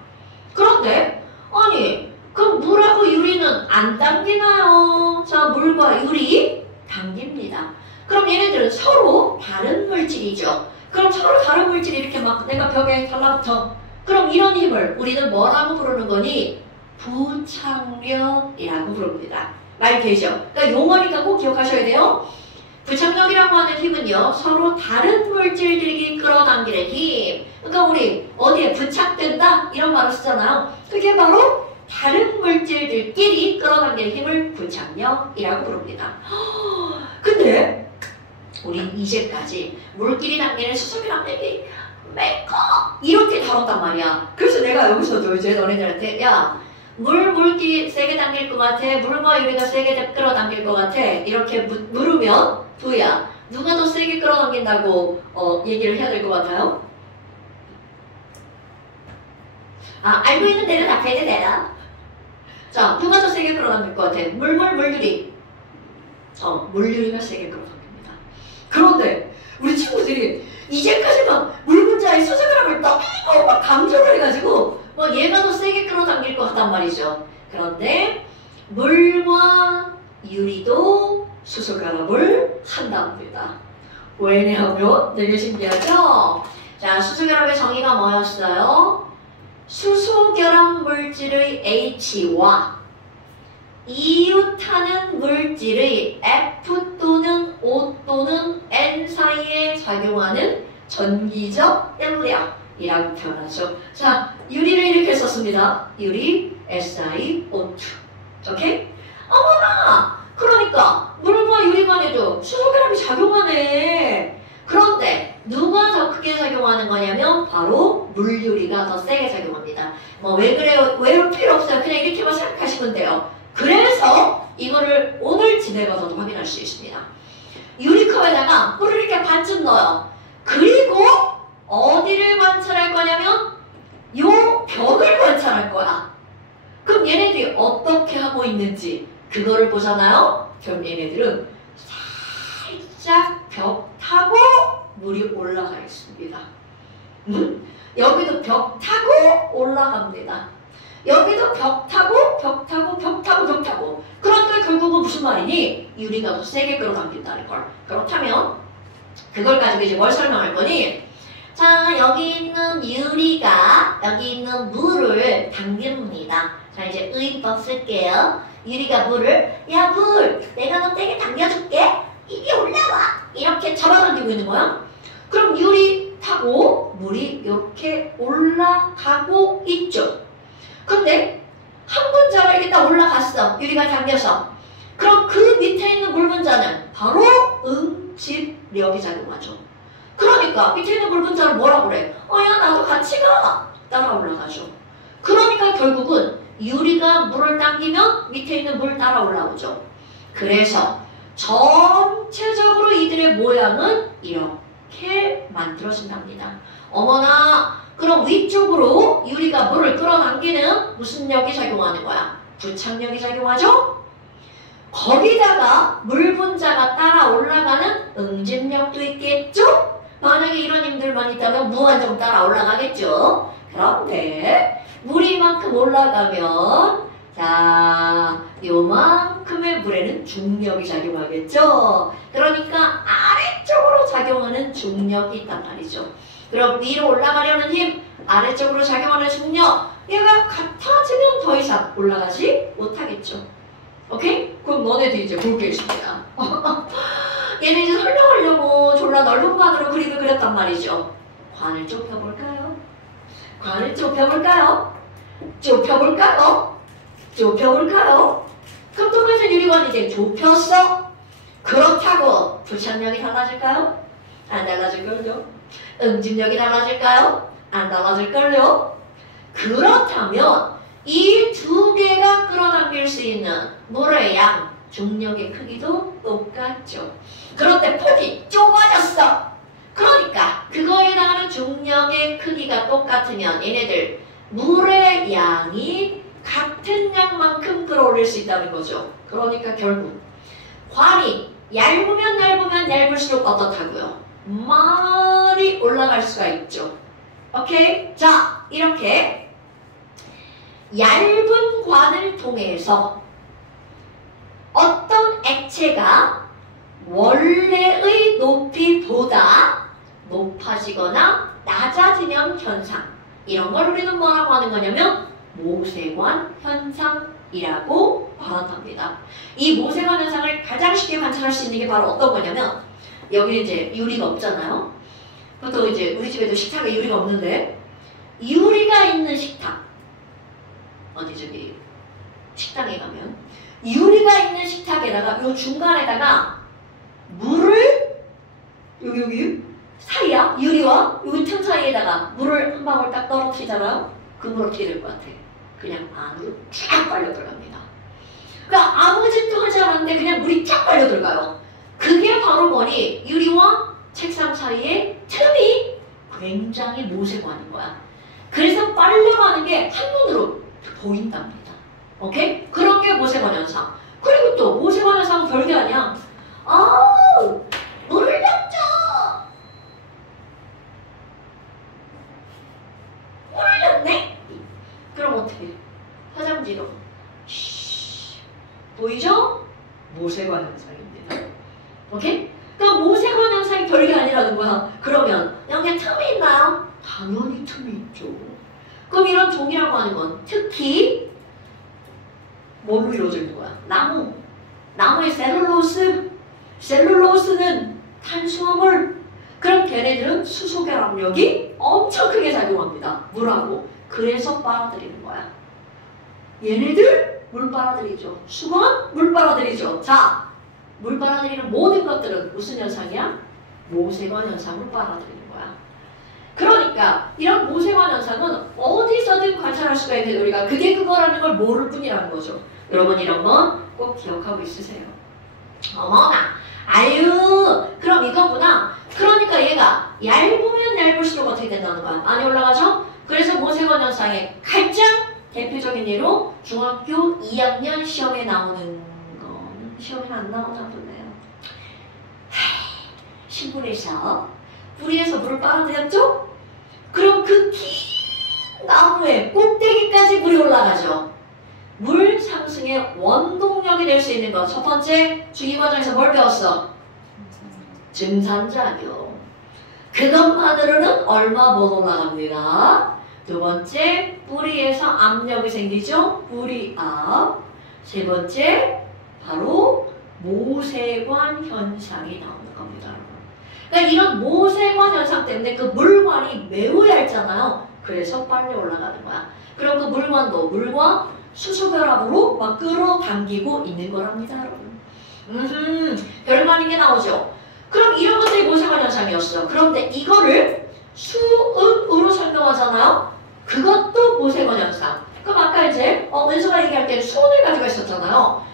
그런데 아니 그럼 물하고 유리는 안 당기나요? 자, 물과 유리 당깁니다. 그럼 얘네들은 서로 다른 물질이죠. 그럼 서로 다른 물질이 이렇게 막 내가 벽에 달라붙어. 그럼 이런 힘을 우리는 뭐라고 부르는 거니? 부착력이라고 부릅니다. 말 되죠? 그러니까 용어니까 꼭 기억하셔야 돼요. 부착력이라고 하는 힘은요, 서로 다른 물질들이 끌어당기는 힘. 그러니까 우리 어디에 부착된다? 이런 말을 쓰잖아요. 그게 바로 다른 물질들끼리 끌어당기는 힘을 부착력이라고 부릅니다. 근데 우린 이제까지 물끼리 당기는 수소기랑 맥이 메커 이렇게 다뤘단 말이야. 그래서 내가 여기서도 이제 너네들한테 야, 물끼리 세게 당길 것 같아? 물과 유리가 세게 끌어당길 것 같아? 이렇게 물으면 도희야, 누가 더 세게 끌어당긴다고 얘기를 해야 될 것 같아요? 알고 있는 대로 답해야 되나? 자, 누가 더 세게 끌어당길 것 같아? 물유리. 물유리가 세게 끌어당깁니다. 그런데 우리 친구들이 이제까지 막 물분자의 수소그램을 너무 막 강조를 해가지고 얘가 더 세게 끌어당길 것 같단 말이죠. 그런데 물과 유리도 수소결합을 한답니다. 왜냐하면 되게 신기하죠? 자, 수소결합의 정의가 뭐였어요? 수소결합 물질의 H와 이웃하는 물질의 F 또는 O 또는 N 사이에 작용하는 전기적 인력이라고 표현하죠. 자, 유리를 이렇게 썼습니다. 유리 SiO2. 오케이? 어머나! 그러니까 물과 유리 간에도 수소결합이 작용하네. 그런데 누가 더 크게 작용하는 거냐면 바로 물유리가 더 세게 작용합니다. 왜 그래요? 외울 필요 없어요. 그냥 이렇게만 생각하시면 돼요. 그래서 이거를 오늘 집에 가서도 확인할 수 있습니다. 유리컵에다가 물을 이렇게 반쯤 넣어요. 그리고 어디를 관찰할 거냐면 요 벽을 관찰할 거야. 그럼 얘네들이 어떻게 하고 있는지 그거를 보잖아요. 그럼 얘네들은 살짝 벽 타고 물이 올라가 있습니다. 여기도 벽 타고 올라갑니다. 여기도 벽 타고 벽 타고 벽 타고 벽 타고. 그러니까 결국은 무슨 말이니? 유리가 더 세게 끌어당긴다는 걸. 그렇다면 그걸 가지고 이제 뭘 설명할 거니? 자, 여기 있는 유리가 여기 있는 물을 당깁니다. 자, 이제 의법 쓸게요. 유리가 물을 야, 물 내가 너 세게 당겨줄게. 이리 올라와. 이렇게 잡아당기고 있는 거야. 그럼 유리 타고 물이 이렇게 올라가고 있죠. 근데 한 분자가 이렇게 딱 올라갔어. 유리가 당겨서. 그럼 그 밑에 있는 물 분자는 바로 응집력이 작용하죠. 그러니까 밑에 있는 물 분자를 뭐라고 그래? 야, 나도 같이 가. 따라 올라가죠. 그러니까 결국은 유리가 물을 당기면 밑에 있는 물 따라 올라오죠. 그래서 전체적으로 이들의 모양은 이렇게 만들어진답니다. 어머나, 그럼 위쪽으로 유리가 물을 끌어당기는 무슨力이 작용하는 거야? 부착력이 작용하죠? 거기다가 물 분자가 따라 올라가는 응집력도 있겠죠? 만약에 이런 힘들만 있다면 무한정 따라 올라가겠죠? 그런데 물이 이만큼 올라가면 자, 요만큼의 물에는 중력이 작용하겠죠? 그러니까 아래쪽으로 작용하는 중력이 있단 말이죠. 그럼 위로 올라가려는 힘, 아래쪽으로 작용하는 중력, 얘가 같아지면 더 이상 올라가지 못하겠죠. 오케이? 그럼 너네도 이제 볼 게 있습니다. 얘는 이제 설명하려고 졸라 넓은 관으로 그림을 그렸단 말이죠. 관을 좁혀볼까요? 관을 좁혀볼까요? 좁혀볼까요? 좁혀볼까요? 그럼 똑같은 유리관이 이제 좁혔어? 그렇다고 부착력이 달라질까요? 안 달라질걸요? 응집력이 달라질까요? 안 달라질걸요? 그렇다면 이 두 개가 끌어당길 수 있는 물의 양, 중력의 크기도 똑같죠. 그런데 폭이 좁아졌어. 그러니까 그거에 해당하는 중력의 크기가 똑같으면 얘네들 물의 양이 같은 양만큼 끌어올릴 수 있다는 거죠. 그러니까 결국 관이 얇으면 얇을수록 어떻다고요? 많이 올라갈 수가 있죠. 오케이? 자, 이렇게 얇은 관을 통해서 어떤 액체가 원래의 높이보다 높아지거나 낮아지는 현상, 이런 걸 우리는 뭐라고 하는 거냐면 모세관 현상이라고 말합니다. 이 모세관 현상을 가장 쉽게 관찰할 수 있는 게 바로 어떤 거냐면, 여기 이제 유리가 없잖아요. 또 이제 우리 집에도 식탁에 유리가 없는데, 유리가 있는 식탁, 어디 저기 식당에 가면 유리가 있는 식탁에다가 요 중간에다가 물을 여기 사이야, 유리와 여기 틈 사이에다가 물을 한 방울 딱 떨어뜨리잖아요. 그 물 어떻게 될 것 같아? 그냥 안으로 쫙 빨려 들어갑니다. 그러니까 아무 짓도 하지 않았는데 그냥 물이 쫙 빨려 들어가요. 그게 바로 뭐니? 유리와 책상 사이에 틈이 굉장히 모세관인 거야. 그래서 빨려가는 게 한눈으로 보인답니다. 오케이? 그런 게 모세관 현상. 그리고 또 모세관 현상은 별게 아니야. 물을 던져! 물을 던네? 그럼 어떻게? 화장지로 보이죠? 모세관 현상입니다. 오케이? 그러니까 모세관 현상이 별게 아니라는 거야. 그러면 여기에 틈이 있나요? 당연히 틈이 있죠. 그럼 이런 종이라고 하는 건 특히 뭘로 이루어져 있는 거야? 나무의 셀룰로스는 탄수화물. 그럼 걔네들은 수소 결합력이 엄청 크게 작용합니다. 물하고. 그래서 빨아들이는 거야. 얘네들 물 빨아들이죠. 수건 물 빨아들이죠. 자, 물 빨아들이는 모든 것들은 무슨 현상이야? 모세관 현상을 빨아들이는 거야. 그러니까 이런 모세관 현상은 어디서든 관찰할 수가 있는데 우리가 그게 그거라는 걸 모를 뿐이라는 거죠. 여러분 이런 건 꼭 기억하고 있으세요. 어머나, 아유, 그럼 이거구나. 그러니까 얘가 얇으면 얇을수록 어떻게 된다는 거야? 많이 올라가죠? 그래서 모세관 현상의 가장 대표적인 예로 중학교 2학년 시험에 나오는 건 시험에는 안 나오나 보네요. 신문에서 뿌리에서 물을 빨아들였죠? 그럼 그 긴 나무에 꼭대기까지 물이 올라가죠. 물 상승의 원동력이 될 수 있는 것. 첫 번째, 주기과정에서 뭘 배웠어? 증산작용. 그것만으로는 얼마 못 올라갑니다. 두 번째, 뿌리에서 압력이 생기죠? 뿌리압. 세 번째, 바로 모세관 현상이 나오는 겁니다. 그러니까 이런 모세관 현상 때문에 그 물관이 매우 얇잖아요. 그래서 빨리 올라가는 거야. 그럼 그 물관도 물과 수소 결합으로 막 끌어당기고 있는 거랍니다, 여러분. 별만인 게 나오죠. 그럼 이런 것들이 모세관 현상이었어. 그런데 이거를 수은으로 설명하잖아요. 그것도 모세관 현상. 그럼 아까 이제 은수가 얘기할 때 수은을 가지고 있었잖아요.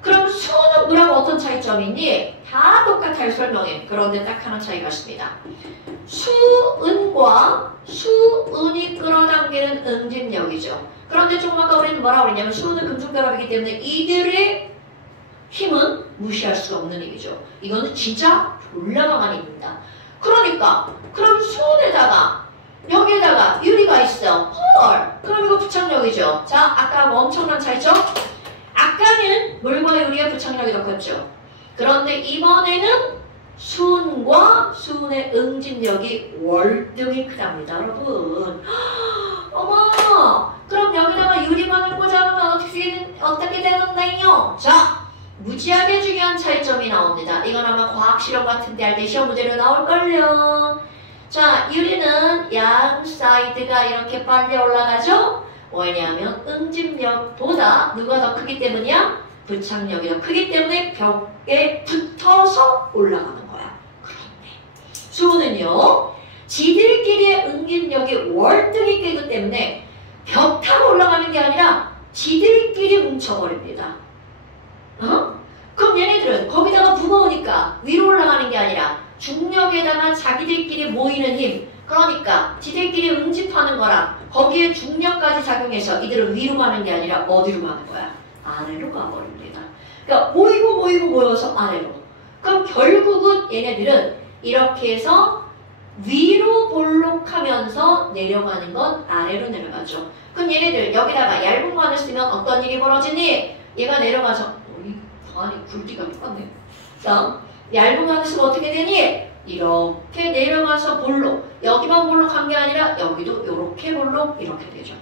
그럼 수은은 물하고 어떤 차이점이 있니? 다 똑같아요, 설명에. 그런데 딱 하나 차이가 있습니다. 수은과 수은이 끌어당기는 응집력이죠. 그런데 좀 아까 우리는 뭐라고 그랬냐면 수은은 금속결합이기 때문에 이들의 힘은 무시할 수 없는 힘이죠. 이거는 진짜 졸라 강한 힘입니다. 그러니까 그럼 수온에다가 여기에다가 유리가 있어. 헐. 그럼 이거 부착력이죠. 자, 아까 엄청난 차이죠? 아까는 물과 유리의 부착력이 더 컸죠. 그런데 이번에는 수은과 수은의 응집력이 월등히 크답니다, 여러분. 어머, 그럼 여기다가 유리만을 꽂아놓으면 어떻게 되는데요? 자, 무지하게 중요한 차이점이 나옵니다. 이건 아마 과학 실험 같은 데 할 때 시험 문제로 나올걸요. 자, 유리는 양 사이드가 이렇게 빨리 올라가죠? 왜냐하면 응집력보다 누가 더 크기 때문이야? 부착력이 더 크기 때문에 벽에 붙어서 올라가는 거야. 그런데 수은은요, 지들끼리의 응집력이 월등히 크기 때문에 벽 타고 올라가는 게 아니라 지들끼리 뭉쳐버립니다. 어? 그럼 얘네들은 거기다가 무거우니까 위로 올라가는 게 아니라 중력에다가 자기들끼리 모이는 힘, 그러니까 지들끼리 응집하는 거랑 거기에 중력까지 작용해서 이들은 위로 가는 게 아니라 어디로 가는 거야? 아래로 가버립니다. 그러니까 모이고 모여서 아래로. 그럼 결국은 얘네들은 이렇게 해서 위로 볼록하면서 내려가는 건 아래로 내려가죠. 그럼 얘네들 여기다가 얇은 관을 쓰면 어떤 일이 벌어지니? 얘가 내려가서 아니 굵기가 똑같네. 자, 얇은 관을 쓰면 어떻게 되니? 이렇게 내려가서 볼록. 여기만 볼록한 게 아니라 여기도 이렇게 볼록 이렇게 되죠.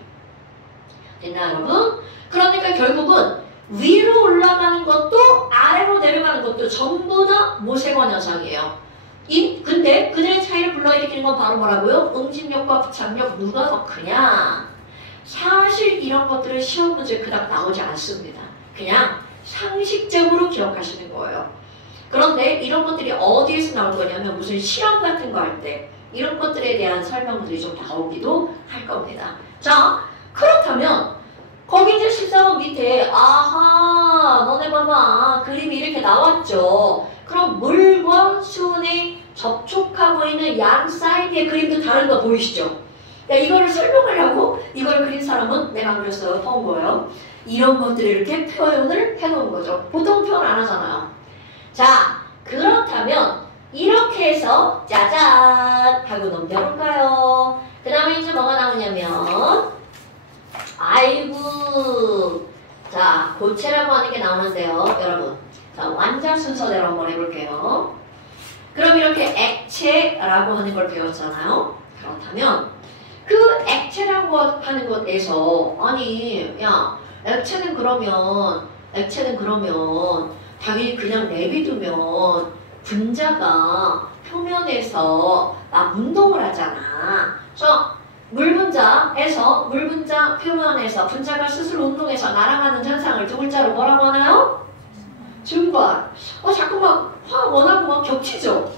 됐나 여러분? 그러니까 결국은 위로 올라가는 것도 아래로 내려가는 것도 전부 다 모세관 현상이에요. 근데 그들의 차이를 불러일으키는 건 바로 뭐라고요? 응집력과 부착력 누가 더 크냐? 사실 이런 것들은 시험 문제 그닥 나오지 않습니다. 그냥 상식적으로 기억하시는 거예요. 그런데 이런 것들이 어디에서 나올 거냐면 무슨 실험 같은 거 할 때 이런 것들에 대한 설명들이 좀 나오기도 할 겁니다. 자, 그렇다면 거기 이제 14번 밑에 아하 너네 봐봐 그림이 이렇게 나왔죠. 그럼 물과 수은이 접촉하고 있는 양 사이드의 그림도 다른 거 보이시죠? 이거를 설명하려고 이걸 그린 사람은 내가 안 그렸어요. 본 거예요. 이런 것들을 이렇게 표현을 해놓은 거죠. 보통 표현 안 하잖아요. 자, 그렇다면 이렇게 해서 짜잔 하고 넘겨볼까요? 그 다음에 이제 뭐가 나오냐면 아이고 자 고체라고 하는 게 나오는데요. 여러분 자 완전 순서대로 한번 해볼게요. 그럼 이렇게 액체라고 하는 걸 배웠잖아요. 그렇다면 그 액체라고 하는 것에서 아니 야 액체는 그러면 당연히 그냥 내비두면 분자가 표면에서 막 운동을 하잖아. 물분자에서 물분자 표면에서 분자가 스스로 운동해서 날아가는 현상을 두 글자로 뭐라고 하나요? 증발. 자꾸 막 화원하고 막 겹치죠.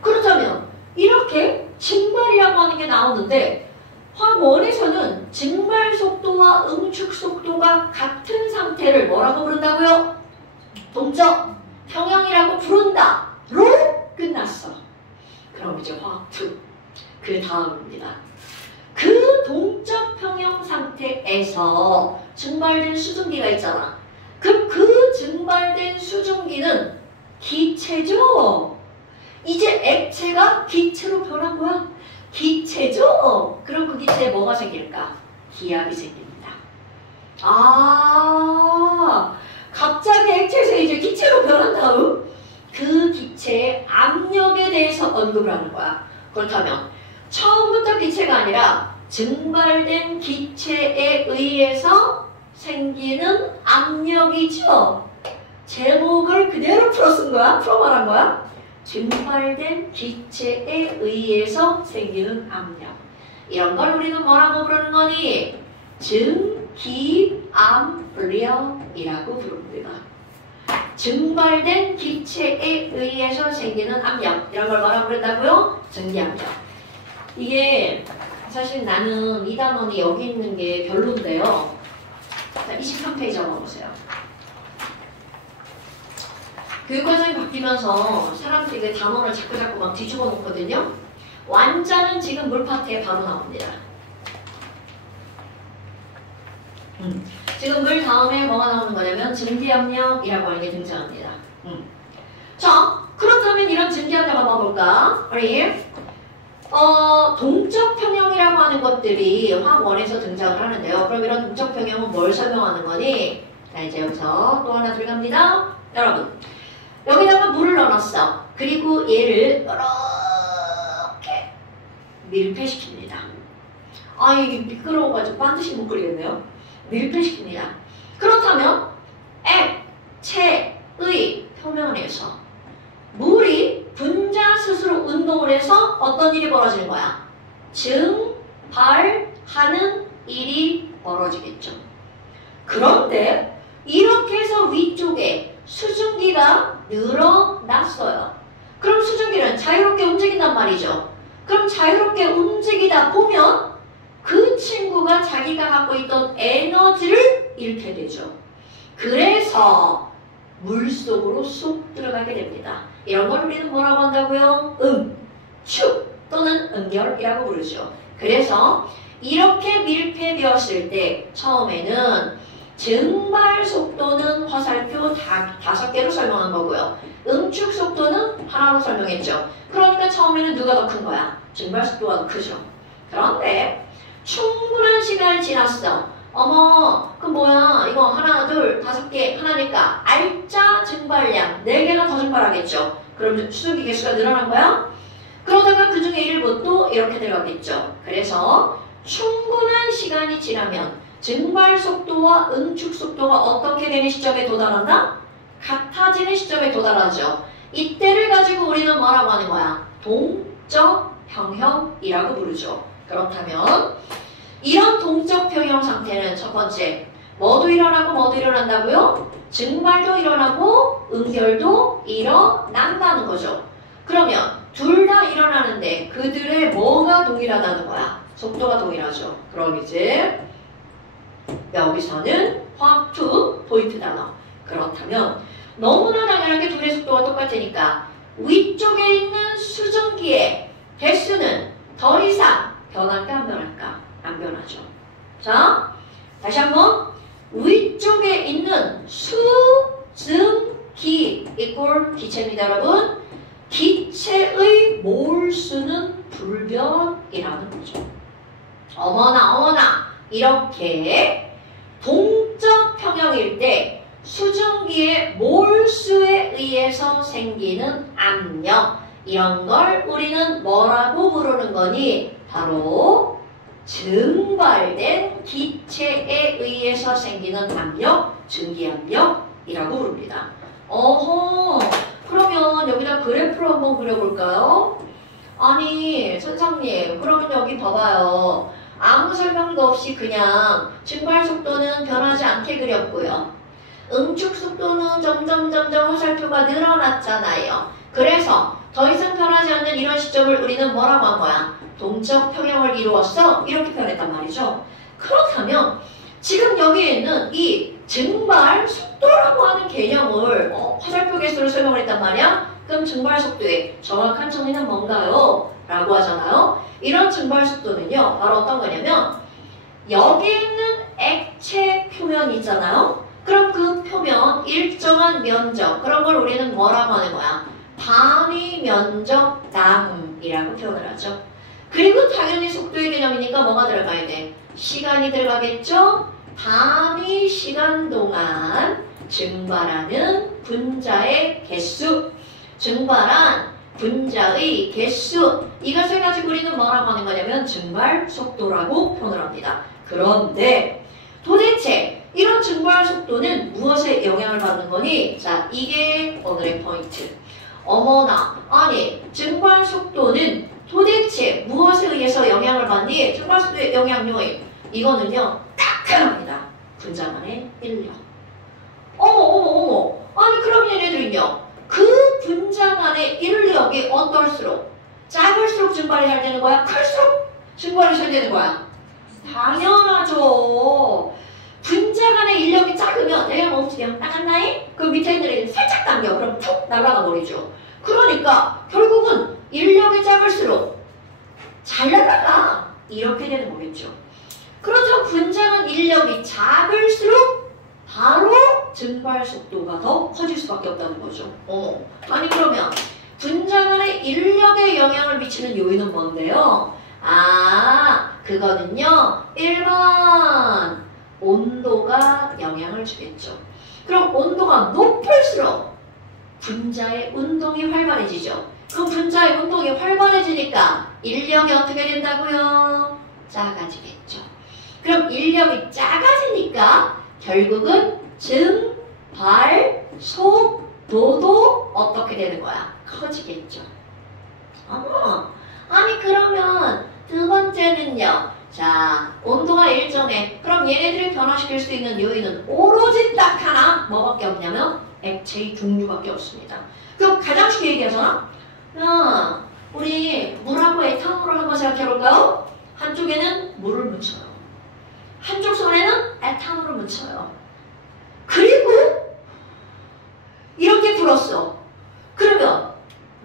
그렇다면 이렇게 증발이라고 하는 게 나오는데 화원에서는 증발 속도와 응축 속도가 같은 상태를 뭐라고 부른다고요? 동적 평형이라고 부른다. 로 끝났어. 그럼 이제 화학 2. 그 다음입니다. 그 동적 평형 상태에서 증발된 수증기가 있잖아. 그럼 그 증발된 수증기는 기체죠? 이제 액체가 기체로 변한 거야. 기체죠? 그럼 그 기체에 뭐가 생길까? 기압이 생깁니다. 갑자기 액체에서 이제 기체로 변한 다음 그 기체의 압력에 대해서 언급을 하는 거야. 그렇다면 처음부터 기체가 아니라 증발된 기체에 의해서 생기는 압력이죠. 제목을 그대로 풀어 쓴 거야. 풀어 말한 거야. 증발된 기체에 의해서 생기는 압력. 이런 걸 우리는 뭐라고 부르는 거니? 증기압력이라고 부릅니다. 증발된 기체에 의해서 생기는 압력. 이런 걸 뭐라고 부른다고요? 증기압력. 이게 사실 나는 이 단원이 여기 있는 게 별론데요. 자, 23페이지 한번 보세요. 교육과정이 바뀌면서 사람들이 그 단원을 자꾸 막 뒤집어 놓거든요. 완자는 지금 물 파트에 바로 나옵니다. 지금 물 다음에 뭐가 나오는 거냐면 증기압력이라고 하는 게 등장합니다. 자, 그렇다면 이런 증기압력 한번 볼까? 우리 동적 평형이라고 하는 것들이 화학원에서 등장을 하는데요. 그럼 이런 동적 평형은 뭘 설명하는 거니? 자, 이제 여기서 또 하나 들어갑니다. 여러분, 여기다가 물을 넣어놨어. 그리고 얘를 이렇게 밀폐시킵니다. 아, 이게 미끄러워가지고 반드시 못 그리겠네요. 밀폐시킵니다. 그렇다면 액체의 표면에서 물이 분자 스스로 운동을 해서 어떤 일이 벌어지는 거야? 증발하는 일이 벌어지겠죠. 그런데 이렇게 해서 위쪽에 수증기가 늘어났어요. 그럼 수증기는 자유롭게 움직인단 말이죠. 그럼 자유롭게 움직이다 보면 그 친구가 자기가 갖고 있던 에너지를 잃게 되죠. 그래서 물속으로 쏙 들어가게 됩니다. 이런 걸 우리는 뭐라고 한다고요? 응축 또는 응결이라고 부르죠. 그래서 이렇게 밀폐되었을 때 처음에는 증발 속도는 화살표 5개로 설명한 거고요. 응축 속도는 하나로 설명했죠. 그러니까 처음에는 누가 더 큰 거야? 증발 속도가 더 크죠. 그런데 충분한 시간이 지났어. 어머, 그 뭐야? 이거 하나, 둘, 5개 하나니까 알짜 증발량 4개가 더 증발하겠죠. 그럼 수증기 개수가 늘어난 거야? 그러다가 그 중에 일부도 이렇게 들어가겠죠. 그래서 충분한 시간이 지나면 증발 속도와 응축 속도가 어떻게 되는 시점에 도달한다? 같아지는 시점에 도달하죠. 이때를 가지고 우리는 뭐라고 하는 거야? 동적 평형이라고 부르죠. 그렇다면 이런 동적 평형 상태는 첫 번째, 뭐도 일어나고 뭐도 일어난다고요? 증발도 일어나고 응결도 일어난다는 거죠. 그러면 둘 다 일어나는데 그들의 뭐가 동일하다는 거야? 속도가 동일하죠. 그럼 이제 여기서는 화학 2 포인트 단어. 그렇다면 너무나 당연하게 둘의 속도가 똑같으니까 위쪽에 있는 수증기의 개수는 더 이상 변할까 안 변할까? 안 변하죠. 자, 다시 한번 위쪽에 있는 수증기 이꼴 기체입니다, 여러분. 기체의 몰수는 불변이라는 거죠. 어머나 이렇게 동적 평형일 때 수증기의 몰수에 의해서 생기는 압력, 이런 걸 우리는 뭐라고 부르는 거니? 바로 증발된 기체에 의해서 생기는 압력, 증기압력이라고 부릅니다. 어허, 그러면 여기다 그래프로 한번 그려볼까요? 아니, 선생님, 그러면 여기 봐봐요. 아무 설명도 없이 그냥 증발 속도는 변하지 않게 그렸고요. 응축 속도는 점점 화살표가 늘어났잖아요. 그래서 더 이상 변하지 않는 이런 시점을 우리는 뭐라고 한 거야? 동적 평형을 이루었어? 이렇게 표현했단 말이죠. 그렇다면 지금 여기에 있는 이 증발 속도라고 하는 개념을 화살표 개수로 설명을 했단 말이야? 그럼 증발 속도의 정확한 정의는 뭔가요? 라고 하잖아요. 이런 증발 속도는요, 바로 어떤 거냐면 여기 있는 액체 표면이 있잖아요. 그럼 그 표면 일정한 면적, 그런 걸 우리는 뭐라고 하는 거야? 단위 면적당이라고 표현을 하죠. 그리고 당연히 속도의 개념이니까 뭐가 들어가야 돼? 시간이 들어가겠죠? 단위 시간 동안 증발하는 분자의 개수, 증발한 분자의 개수, 이것을 가지고 우리는 뭐라고 하는 거냐면 증발 속도라고 표현을 합니다. 그런데 도대체 이런 증발 속도는 무엇에 영향을 받는 거니? 자, 이게 오늘의 포인트. 어머나, 아니, 증발 속도는 도대체 무엇에 의해서 영향을 받니? 증발 속도의 영향 요인. 이거는요, 딱 하나입니다. 분자 간의 인력. 어머. 아니, 그럼 얘네들은요, 그 분자 간의 인력이 어떨수록 작을수록 증발이 잘 되는 거야? 클수록 증발이 잘 되는 거야? 당연하죠. 분자 간의 인력이 작으면 얘가 멈추면 나갔나이? 그 밑에 있는 애는 살짝 당겨. 그럼 툭 날아가 버리죠. 그러니까 결국은 인력이 작을수록 잘 날아가. 이렇게 되는 거겠죠. 그렇다면 분자간 인력이 작을수록 바로 증발 속도가 더 커질 수밖에 없다는 거죠. 아니 그러면 분자간의 인력에 영향을 미치는 요인은 뭔데요? 그거는요. 1번 온도가 영향을 주겠죠. 그럼 온도가 높을수록 분자의 운동이 활발해지죠. 그럼 분자의 운동이 활발해지니까 인력이 어떻게 된다고요? 작아지겠죠. 그럼 인력이 작아지니까 결국은 증발 속도도 어떻게 되는 거야? 커지겠죠. 아니 그러면 두 번째는요. 자, 온도가 일정해. 그럼 얘네들을 변화시킬 수 있는 요인은 오로지 딱 하나 뭐밖에 없냐면 액체의 종류밖에 없습니다. 그럼 가장 쉽게 얘기하잖아. 우리 물하고 에탄올을 한번 생각해볼까요? 한쪽에는 물을 묻혀요. 한쪽 손에는 에탄올을 묻혀요. 그리고 이렇게 불었어. 그러면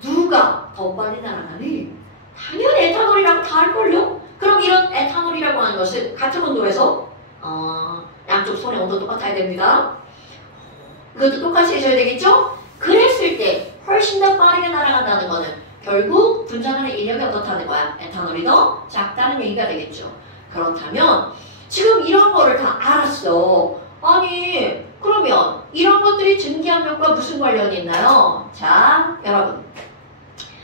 누가 더 빨리 날아가니? 당연히 에탄올이라고 다 할걸요? 그럼 이런 에탄올이라고 하는 것은 같은 온도에서 양쪽 손의 온도 똑같아야 됩니다. 그것도 똑같이 해줘야 되겠죠? 그랬을 때 훨씬 더 빠르게 날아간다는 거는 결국 분자간의 인력이 어떻다는 거야? 에탄올이 더 작다는 얘기가 되겠죠. 그렇다면 지금 이런 거를 다 알았어. 아니 그러면 이런 것들이 증기압력과 무슨 관련이 있나요? 자 여러분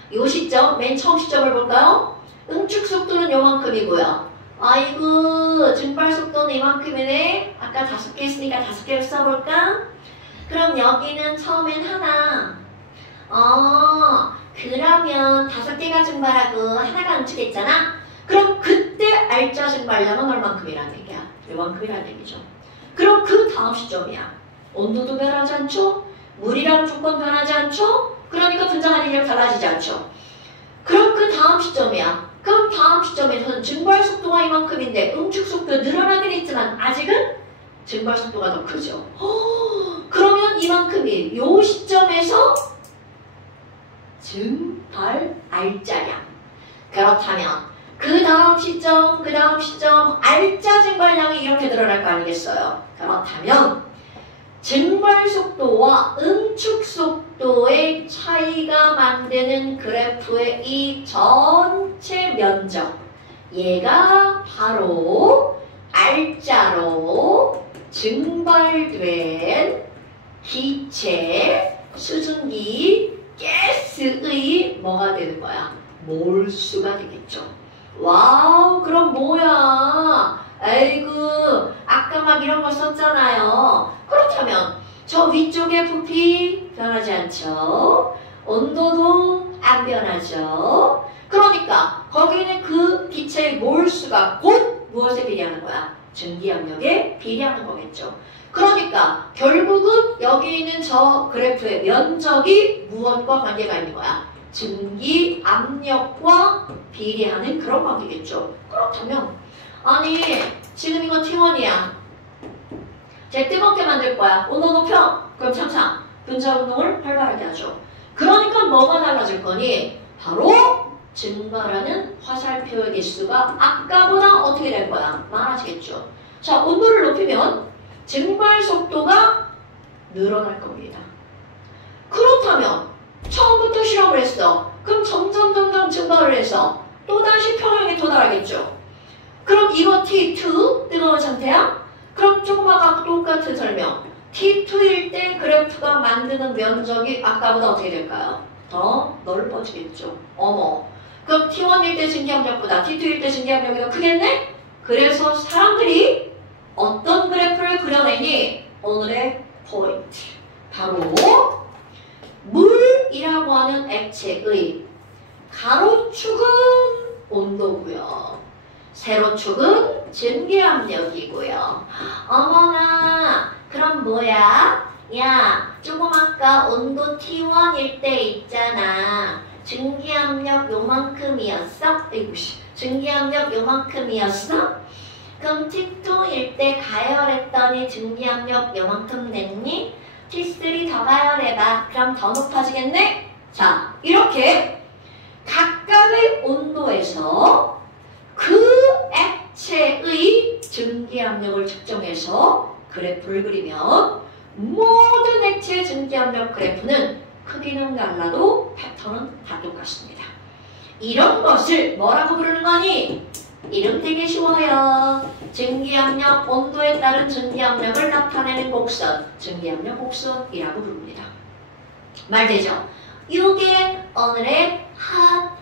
이 시점 맨 처음 시점을 볼까요? 응축 속도는 요만큼이고요. 아이고 증발 속도는 이만큼이네. 아까 5개 있으니까 5개를 써볼까? 그럼 여기는 처음엔 하나. 그러면 5개가 증발하고 하나가 응축했잖아. 그럼 그때 알짜 증발량은 얼만큼이라는 얘기야? 요만큼이라는 얘기죠. 그럼 그 다음 시점이야. 온도도 변하지 않죠? 물이라는 조건 변하지 않죠? 그러니까 분자간 인력 달라지지 않죠? 그럼 그 다음 시점이야. 그럼 다음 시점에서는 증발 속도가 이만큼인데 응축 속도 늘어나긴 했지만 아직은 증발 속도가 더 크죠. 그러면 이만큼이 요 시점에서 증발 알짜량. 그렇다면 그 다음 시점 알짜 증발량이 이렇게 늘어날 거 아니겠어요? 그렇다면 증발 속도와 응축 속도의 차이가 만드는 그래프의 이 전체 면적, 얘가 바로 알짜로 증발된 기체, 수증기, 가스의 뭐가 되는 거야? 몰수가 되겠죠. 와우, 그럼 뭐야? 아이고, 아까 막 이런 거 썼잖아요. 그렇다면 저 위쪽의 부피 변하지 않죠? 온도도 안 변하죠? 그러니까 거기는 그 기체의 몰수가 곧 무엇에 비례하는 거야? 증기압력에 비례하는 거겠죠. 그러니까 결국은 여기 있는 저 그래프의 면적이 무엇과 관계가 있는 거야? 증기압력과 비례하는 그런 관계겠죠. 그렇다면 아니 지금 이거 T1이야. 쟤 뜨겁게 만들 거야. 온도 높여. 그럼 참참 분자 운동을 활발하게 하죠. 그러니까 뭐가 달라질 거니? 바로 증발하는 화살표의 개수가 아까보다 어떻게 될 거야? 많아지겠죠. 자, 온도를 높이면 증발 속도가 늘어날 겁니다. 그렇다면 처음부터 실험을 했어. 그럼 점점 증발을 해서 또다시 평형에 도달하겠죠. 그럼 이거 T2 뜨거운 상태야? 그럼 조금 아까 똑같은 설명. T2일 때 그래프가 만드는 면적이 아까보다 어떻게 될까요? 더 넓어지겠죠. 어머. 그럼 T1일 때 증기압력보다 T2일 때 증기압력이 더 크겠네? 그래서 사람들이 어떤 그래프를 그려내니? 오늘의 포인트. 바로 물이라고 하는 액체의 가로축은 온도고요. 세로축은 증기압력이고요. 어머나, 그럼 뭐야? 야, 조금 아까 온도 T1일 때 있잖아. 증기압력 요만큼이었어? 증기압력 요만큼이었어? 그럼 T2일 때 가열했더니 증기압력 요만큼 됐니? T3 더 가열해봐. 그럼 더 높아지겠네? 자, 이렇게 각각의 온도에서 그 액체의 증기압력을 측정해서 그래프를 그리면 모든 액체의 증기압력 그래프는 크기는 달라도 패턴은 다 똑같습니다. 이런 것을 뭐라고 부르는 거니? 이름 되게 쉬워요. 증기압력, 온도에 따른 증기압력을 나타내는 곡선, 증기압력 곡선이라고 부릅니다. 말되죠? 이게 오늘의 핫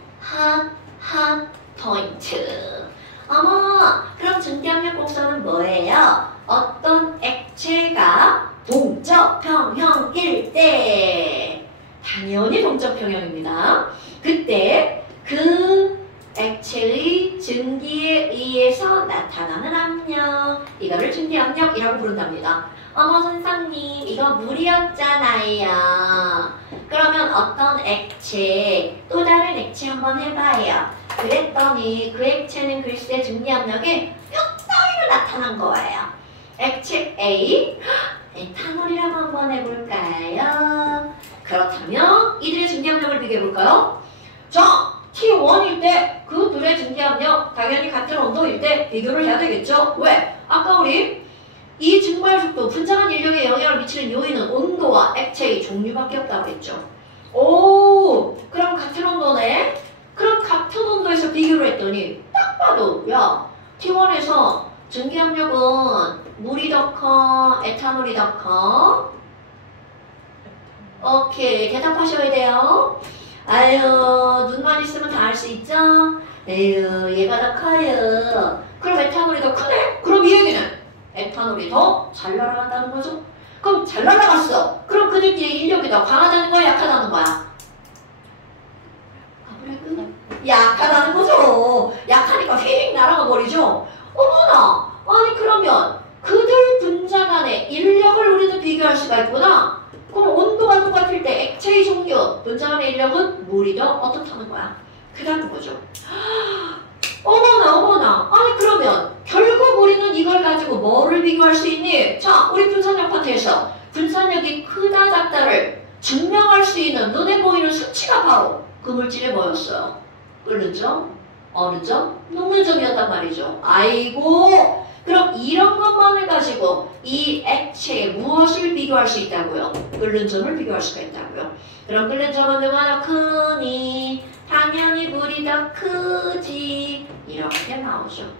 포인트. 어머, 그럼 증기압력 곡선은 뭐예요? 어떤 액체가 동적 평형일 때, 당연히 동적 평형입니다. 그때 그 액체의 증기에 의해서 나타나는 압력, 이거를 증기압력이라고 부른답니다. 어머 선생님, 이거 물이었잖아요. 그러면 어떤 액체, 또 다른 액체 한번 해봐요. 그랬더니 그 액체는 글쎄 증기압력에 몇 따위로 나타난 거예요. 액체 A, 에탄올이라고 한번 해볼까요? 그렇다면 이들의 증기압력을 비교해볼까요? 자, T1일 때 그 둘의 증기압력 당연히 같은 온도일 때 비교를 해야 되겠죠? 왜? 아까 우리 이 증발 속도, 분자간 인력에 영향을 미치는 요인은 온도와 액체의 종류밖에 없다고 했죠. 오, 그럼 같은 온도네? 그럼 같은 온도에서 비교를 했더니 딱 봐도 야, T1에서 증기압력은 물이 더 커, 에탄올이 더 커? 오케이, 대답하셔야 돼요. 아유, 눈만 있으면 다 알 수 있죠? 에휴, 얘가 더 커요. 그럼 에탄올이 더 크네? 그럼 이 얘기는 에탄올이 더 잘 날아간다는 거죠? 그럼 잘 날아갔어. 그럼 그들끼리 인력이 더 강하다는 거야, 약하다는 거야? 약하다는 거죠. 약하니까 휙 날아가 버리죠. 어머나, 아니 그러면 그들 분자 간의 인력을 우리도 비교할 수가 있구나. 그럼 온도가 똑같을 때 액체의 종류, 분자 간의 인력은 물이 더 어떻다는 거야? 그다는 거죠. 어머나. 아니 그러면 결국 우리는 이걸 가지고 뭐를 비교할 수 있니? 자, 우리 분산력 파트에서 분산력이 크다 작다를 증명할 수 있는 눈에 보이는 수치가 바로 그 물질이 뭐였어요? 끓는 점, 어느 점, 녹는 점이었단 말이죠. 아이고, 그럼 이런 것만을 가지고 이 액체에 무엇을 비교할 수 있다고요? 끓는 점을 비교할 수가 있다고요. 그럼 끓는 점은 누가 더 크니? 당연히 물이 더 크지. 이렇게 나오죠.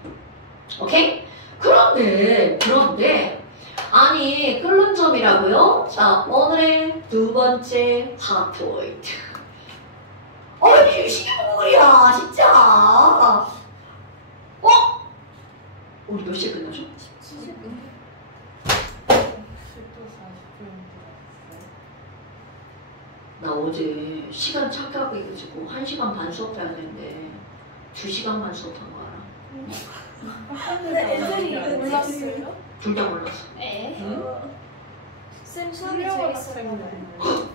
오케이? 그런데 아니 끓는 점이라고요? 자, 오늘의 두 번째 핫 포인트. 이게 뭐야 진짜. 우리 몇 시에 끝나죠? 70분. 나 어제 시간 착각해가지고 1시간 반 수업 해야 되는데 2시간 반 수업한 거 알아? 근데 애들이 몰랐어요? 둘 다 몰랐어. 에? 응? 쌤 수업이 재밌었나봐요.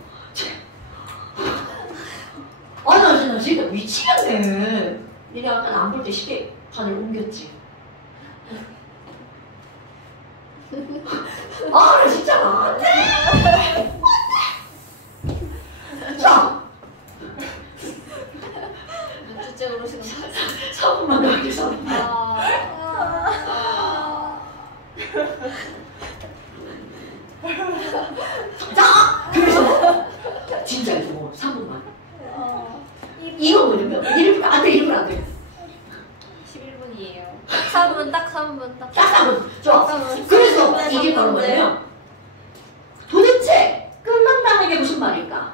나 진짜 미치겠네. 니네 아까 안 볼 때 시계 반을 옮겼지? 나 진짜 안 돼! 자! 진짜 그러시는 거예요? 4분만 더 할게요. 자! 그래서 진짜 이거 뭐 3분만. 이거 뭐냐면 1분 안 돼, 1분 안 돼. 11분이에요. 3분 딱 3분 딱. 딱 3분. 좋아. 그래서 이게 바로 뭐냐면 도대체 끓는다는 게 무슨 말일까?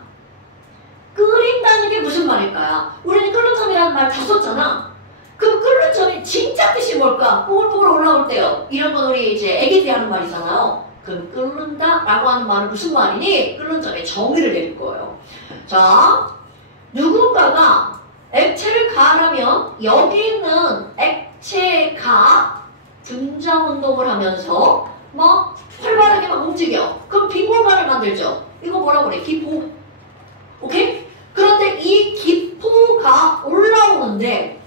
끓인다는 게 무슨 말일까요? 우리는 끓는 점이라는 말 다 썼잖아. 그럼 끓는 점이 진짜 뜻이 뭘까? 뽀글뽀글 올라올 때요. 이런 건 우리 이제 애기들이 하는 말이잖아요. 그럼 끓는다 라고 하는 말은 무슨 말이니? 끓는 점에 정의를 내릴 거예요. 자, 누군가가 액체를 가하면 여기 있는 액체가 분자 운동을 하면서 막 활발하게 막 움직여. 그럼 빈 공간을 만들죠. 이거 뭐라고 그래? 기포. 오케이? 그런데 이 기포가 올라오는데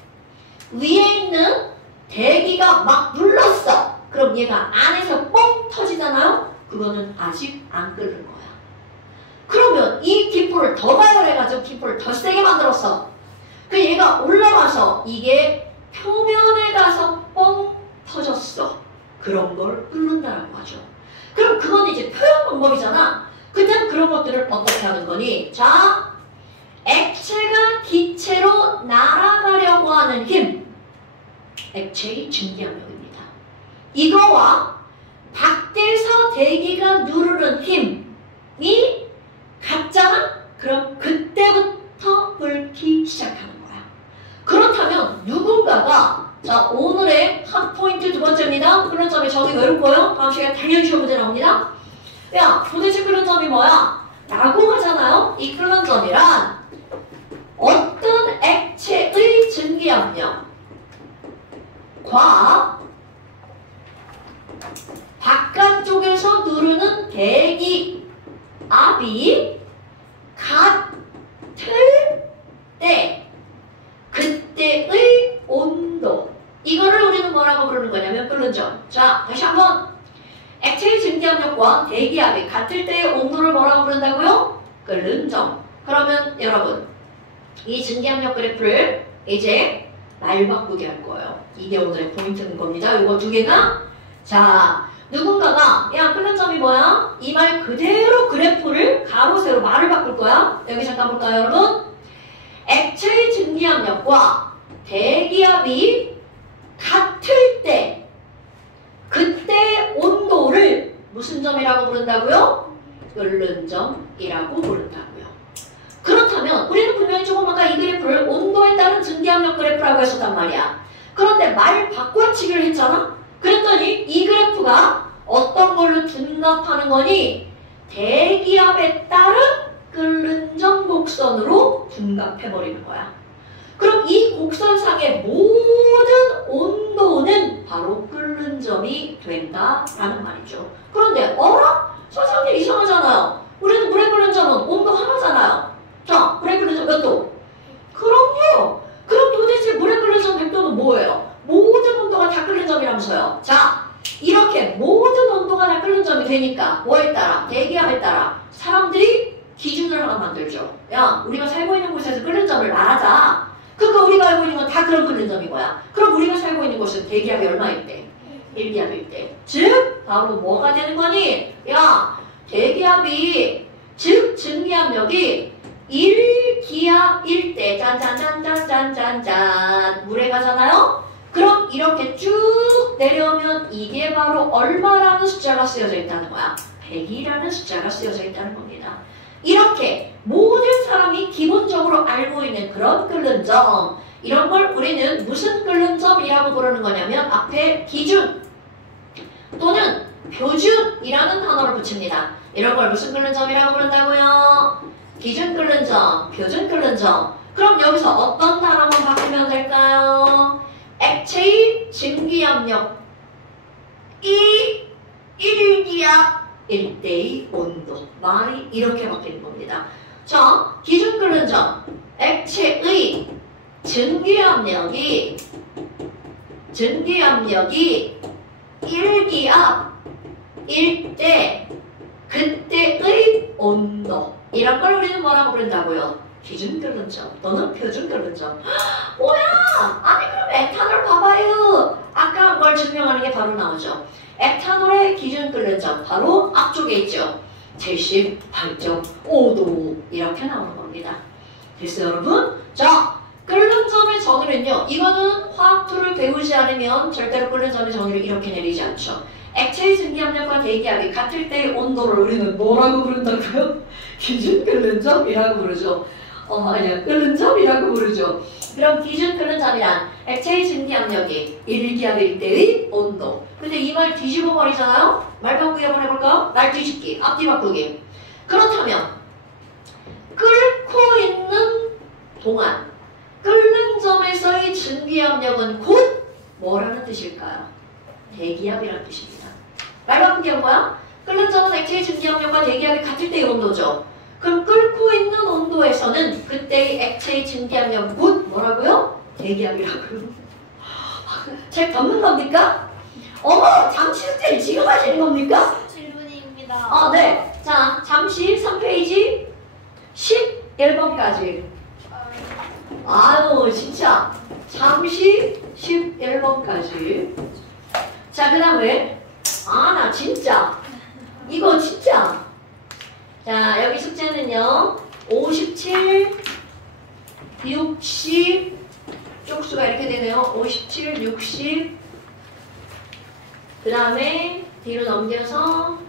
위에 있는 대기가 막 눌렀어. 그럼 얘가 안에서 뻥 터지잖아요? 그거는 아직 안 끓는 거야. 그러면 이 기포를 더 가열해가지고 기포를 더 세게 만들었어. 그 얘가 올라가서 이게 표면에 가서 뻥 터졌어. 그런 걸 끓는다라고 하죠. 그럼 그건 이제 표현 방법이잖아. 그냥 그런 것들을 어떻게 하는 거니? 자, 액체가 기체로 날아가려고 하는 힘. 액체의 증기압력입니다. 이거와 밖에서 대기가 누르는 힘이 같잖아? 그럼 그때부터 끓기 시작하는 거야. 그렇다면 누군가가 자 오늘의 한 포인트 두 번째입니다. 끓는 점의 정의 외울 거예요. 다음 시간에 당연히 시험 문제 나옵니다. 야 도대체 끓는 점이 뭐야? 라고 하잖아요. 이 끓는 점이란 어떤 액체의 증기압력과 바깥쪽에서 누르는 대기압이 같을 때 그때의 온도 이거를 우리는 뭐라고 부르는 거냐면 끓는 점. 자 다시 한번 액체의 증기압력과 대기압이 같을 때의 온도를 뭐라고 부른다고요? 끓는 점. 그러면 여러분 이 증기압력 그래프를 이제 말 바꾸게 할 거예요. 이게 오늘의 포인트인 겁니다. 이거 두 개가 자 누군가가 야 끓는 점이 뭐야? 이 말 그대로 그래프를 가로 세로 말을 바꿀 거야. 여기 잠깐 볼까요 여러분? 액체의 증기압력과 대기압이 같을 때 그때 온도를 무슨 점이라고 부른다고요? 끓는 점이라고 부른다고요. 그렇다면 우리는 분명히 조금 아까 이 그래프를 온도에 따른 증기압력 그래프라고 했었단 말이야. 그런데 말 바꿔치기를 했잖아? 그랬더니 이 그래프가 어떤 걸로 둔갑하는 거니? 대기압에 따른 끓는 점 곡선으로 둔갑해버리는 거야. 그럼 이 곡선상의 모든 온도는 바로 끓는 점이 된다라는 말이죠. 그런데 어라? 선생님 이상하잖아요. 우리는 물에 끓는 점은 온도 하나잖아요. 자, 물에 끓는 점 몇 도? 그럼요. 그럼 도대체 물에 끓는 점 100도는 뭐예요? 모든 온도가 다 끓는 점이라면서요. 자, 이렇게 모든 온도가 다 끓는 점이 되니까 뭐에 따라? 대기압에 따라 사람들이 기준을 하나 만들죠. 야, 우리가 살고 있는 곳에서 끓는 점을 말하자. 그러니까 우리가 알고 있는 건 다 그런 끓는 점인 거야. 그럼 우리가 살고 있는 곳은 대기압이 얼마일 때? 1기압일 때. 즉, 바로 뭐가 되는 거니? 야, 대기압이, 즉, 증기압력이 1기압일 때, 짠짠짠짠짠짠짠, 물에 가잖아요? 그럼 이렇게 쭉 내려오면 이게 바로 얼마라는 숫자가 쓰여져 있다는 거야? 100이라는 숫자가 쓰여져 있다는 겁니다. 이렇게 모든 사람이 기본적으로 알고 있는 그런 끓는 점, 이런 걸 우리는 무슨 끓는 점이라고 부르는 거냐면 앞에 기준 또는 표준이라는 단어를 붙입니다. 이런 걸 무슨 끓는 점이라고 부른다고요? 기준 끓는 점, 표준 끓는 점. 그럼 여기서 어떤 단어만 바꾸면 될까요? 액체의 증기압력 이 1기압 일대의 온도. 말이 이렇게 바뀌는 겁니다. 자, 기준 끓는 점. 액체의 증기압력이 1기압일 때 그때의 온도. 이런 걸 우리는 뭐라고 부른다고요? 기준 끓는 점 또는 표준 끓는 점. 뭐야? 아니 그럼 에탄올 봐봐요. 아까 뭘 증명하는 게 바로 나오죠. 에탄올의 기준 끓는 점 바로 앞쪽에 있죠. 78.5도 이렇게 나오는 겁니다. 됐어요 여러분? 자, 끓는 점의 정의는요. 이거는 화학투를 배우지 않으면 절대로 끓는 점의 정의를 이렇게 내리지 않죠. 액체의 증기압력과 대기압이 같을 때의 온도를 우리는 뭐라고 부른다고요? 기준 끓는 점이라고 부르죠. 아니야, 끓는 점이라고 부르죠. 그럼 기준 끓는 점이란 액체의 증기압력이 1기압일 때의 온도. 근데 이 말 뒤집어 버리잖아요? 말 바꾸기 한번 해볼까요? 말 뒤집기, 앞뒤 바꾸기. 그렇다면 끓고 있는 동안 끓는 점에서의 증기압력은 곧 뭐라는 뜻일까요? 대기압이라는 뜻입니다. 말 바꾸기 한 거야? 끓는 점은 액체의 증기압력과 대기압이 같을 때의 온도죠. 그럼 끓고 있는 온도에서는 그때의 액체의 증기압력 곧 뭐라고요? 대기압이라고요. 책 덮는 겁니까? 어머! 잠시 숙제를 지금 하시는 겁니까? 질문입니다. 네. 자, 잠시 3페이지 11번까지. 아유, 진짜. 잠시 11번까지. 자, 그 다음에 나 진짜 이거 진짜 자, 여기 숙제는요 57 60 쪽수가 이렇게 되네요. 57 60 그 다음에 뒤로 넘겨서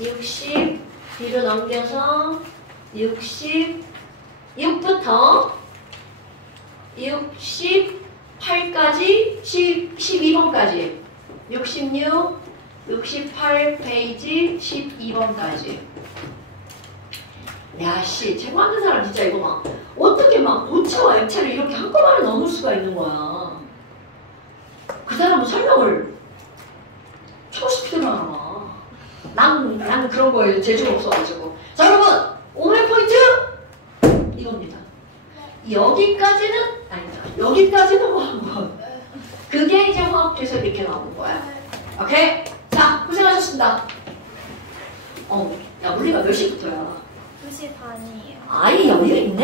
60 뒤로 넘겨서 60 6부터 68까지 12번까지 66 68 페이지 12번까지 야씨 책 만든 사람 진짜 이거 막 어떻게 막 고체와 액체를 이렇게 한꺼번에 넣을 수가 있는 거야. 그 사람은 설명을 초스피드로 하나 봐. 난 그런 거에 재주가 없어가지고. 자 여러분 오늘 포인트 이겁니다. 여기까지는 아니다. 여기까지는 뭐 한번 그게 이제 화학에서 이렇게 나오는 거야. 오케이? 자 고생하셨습니다. 야 물리가 몇 시부터야? 2시 반이에요. 아이 여유 있네.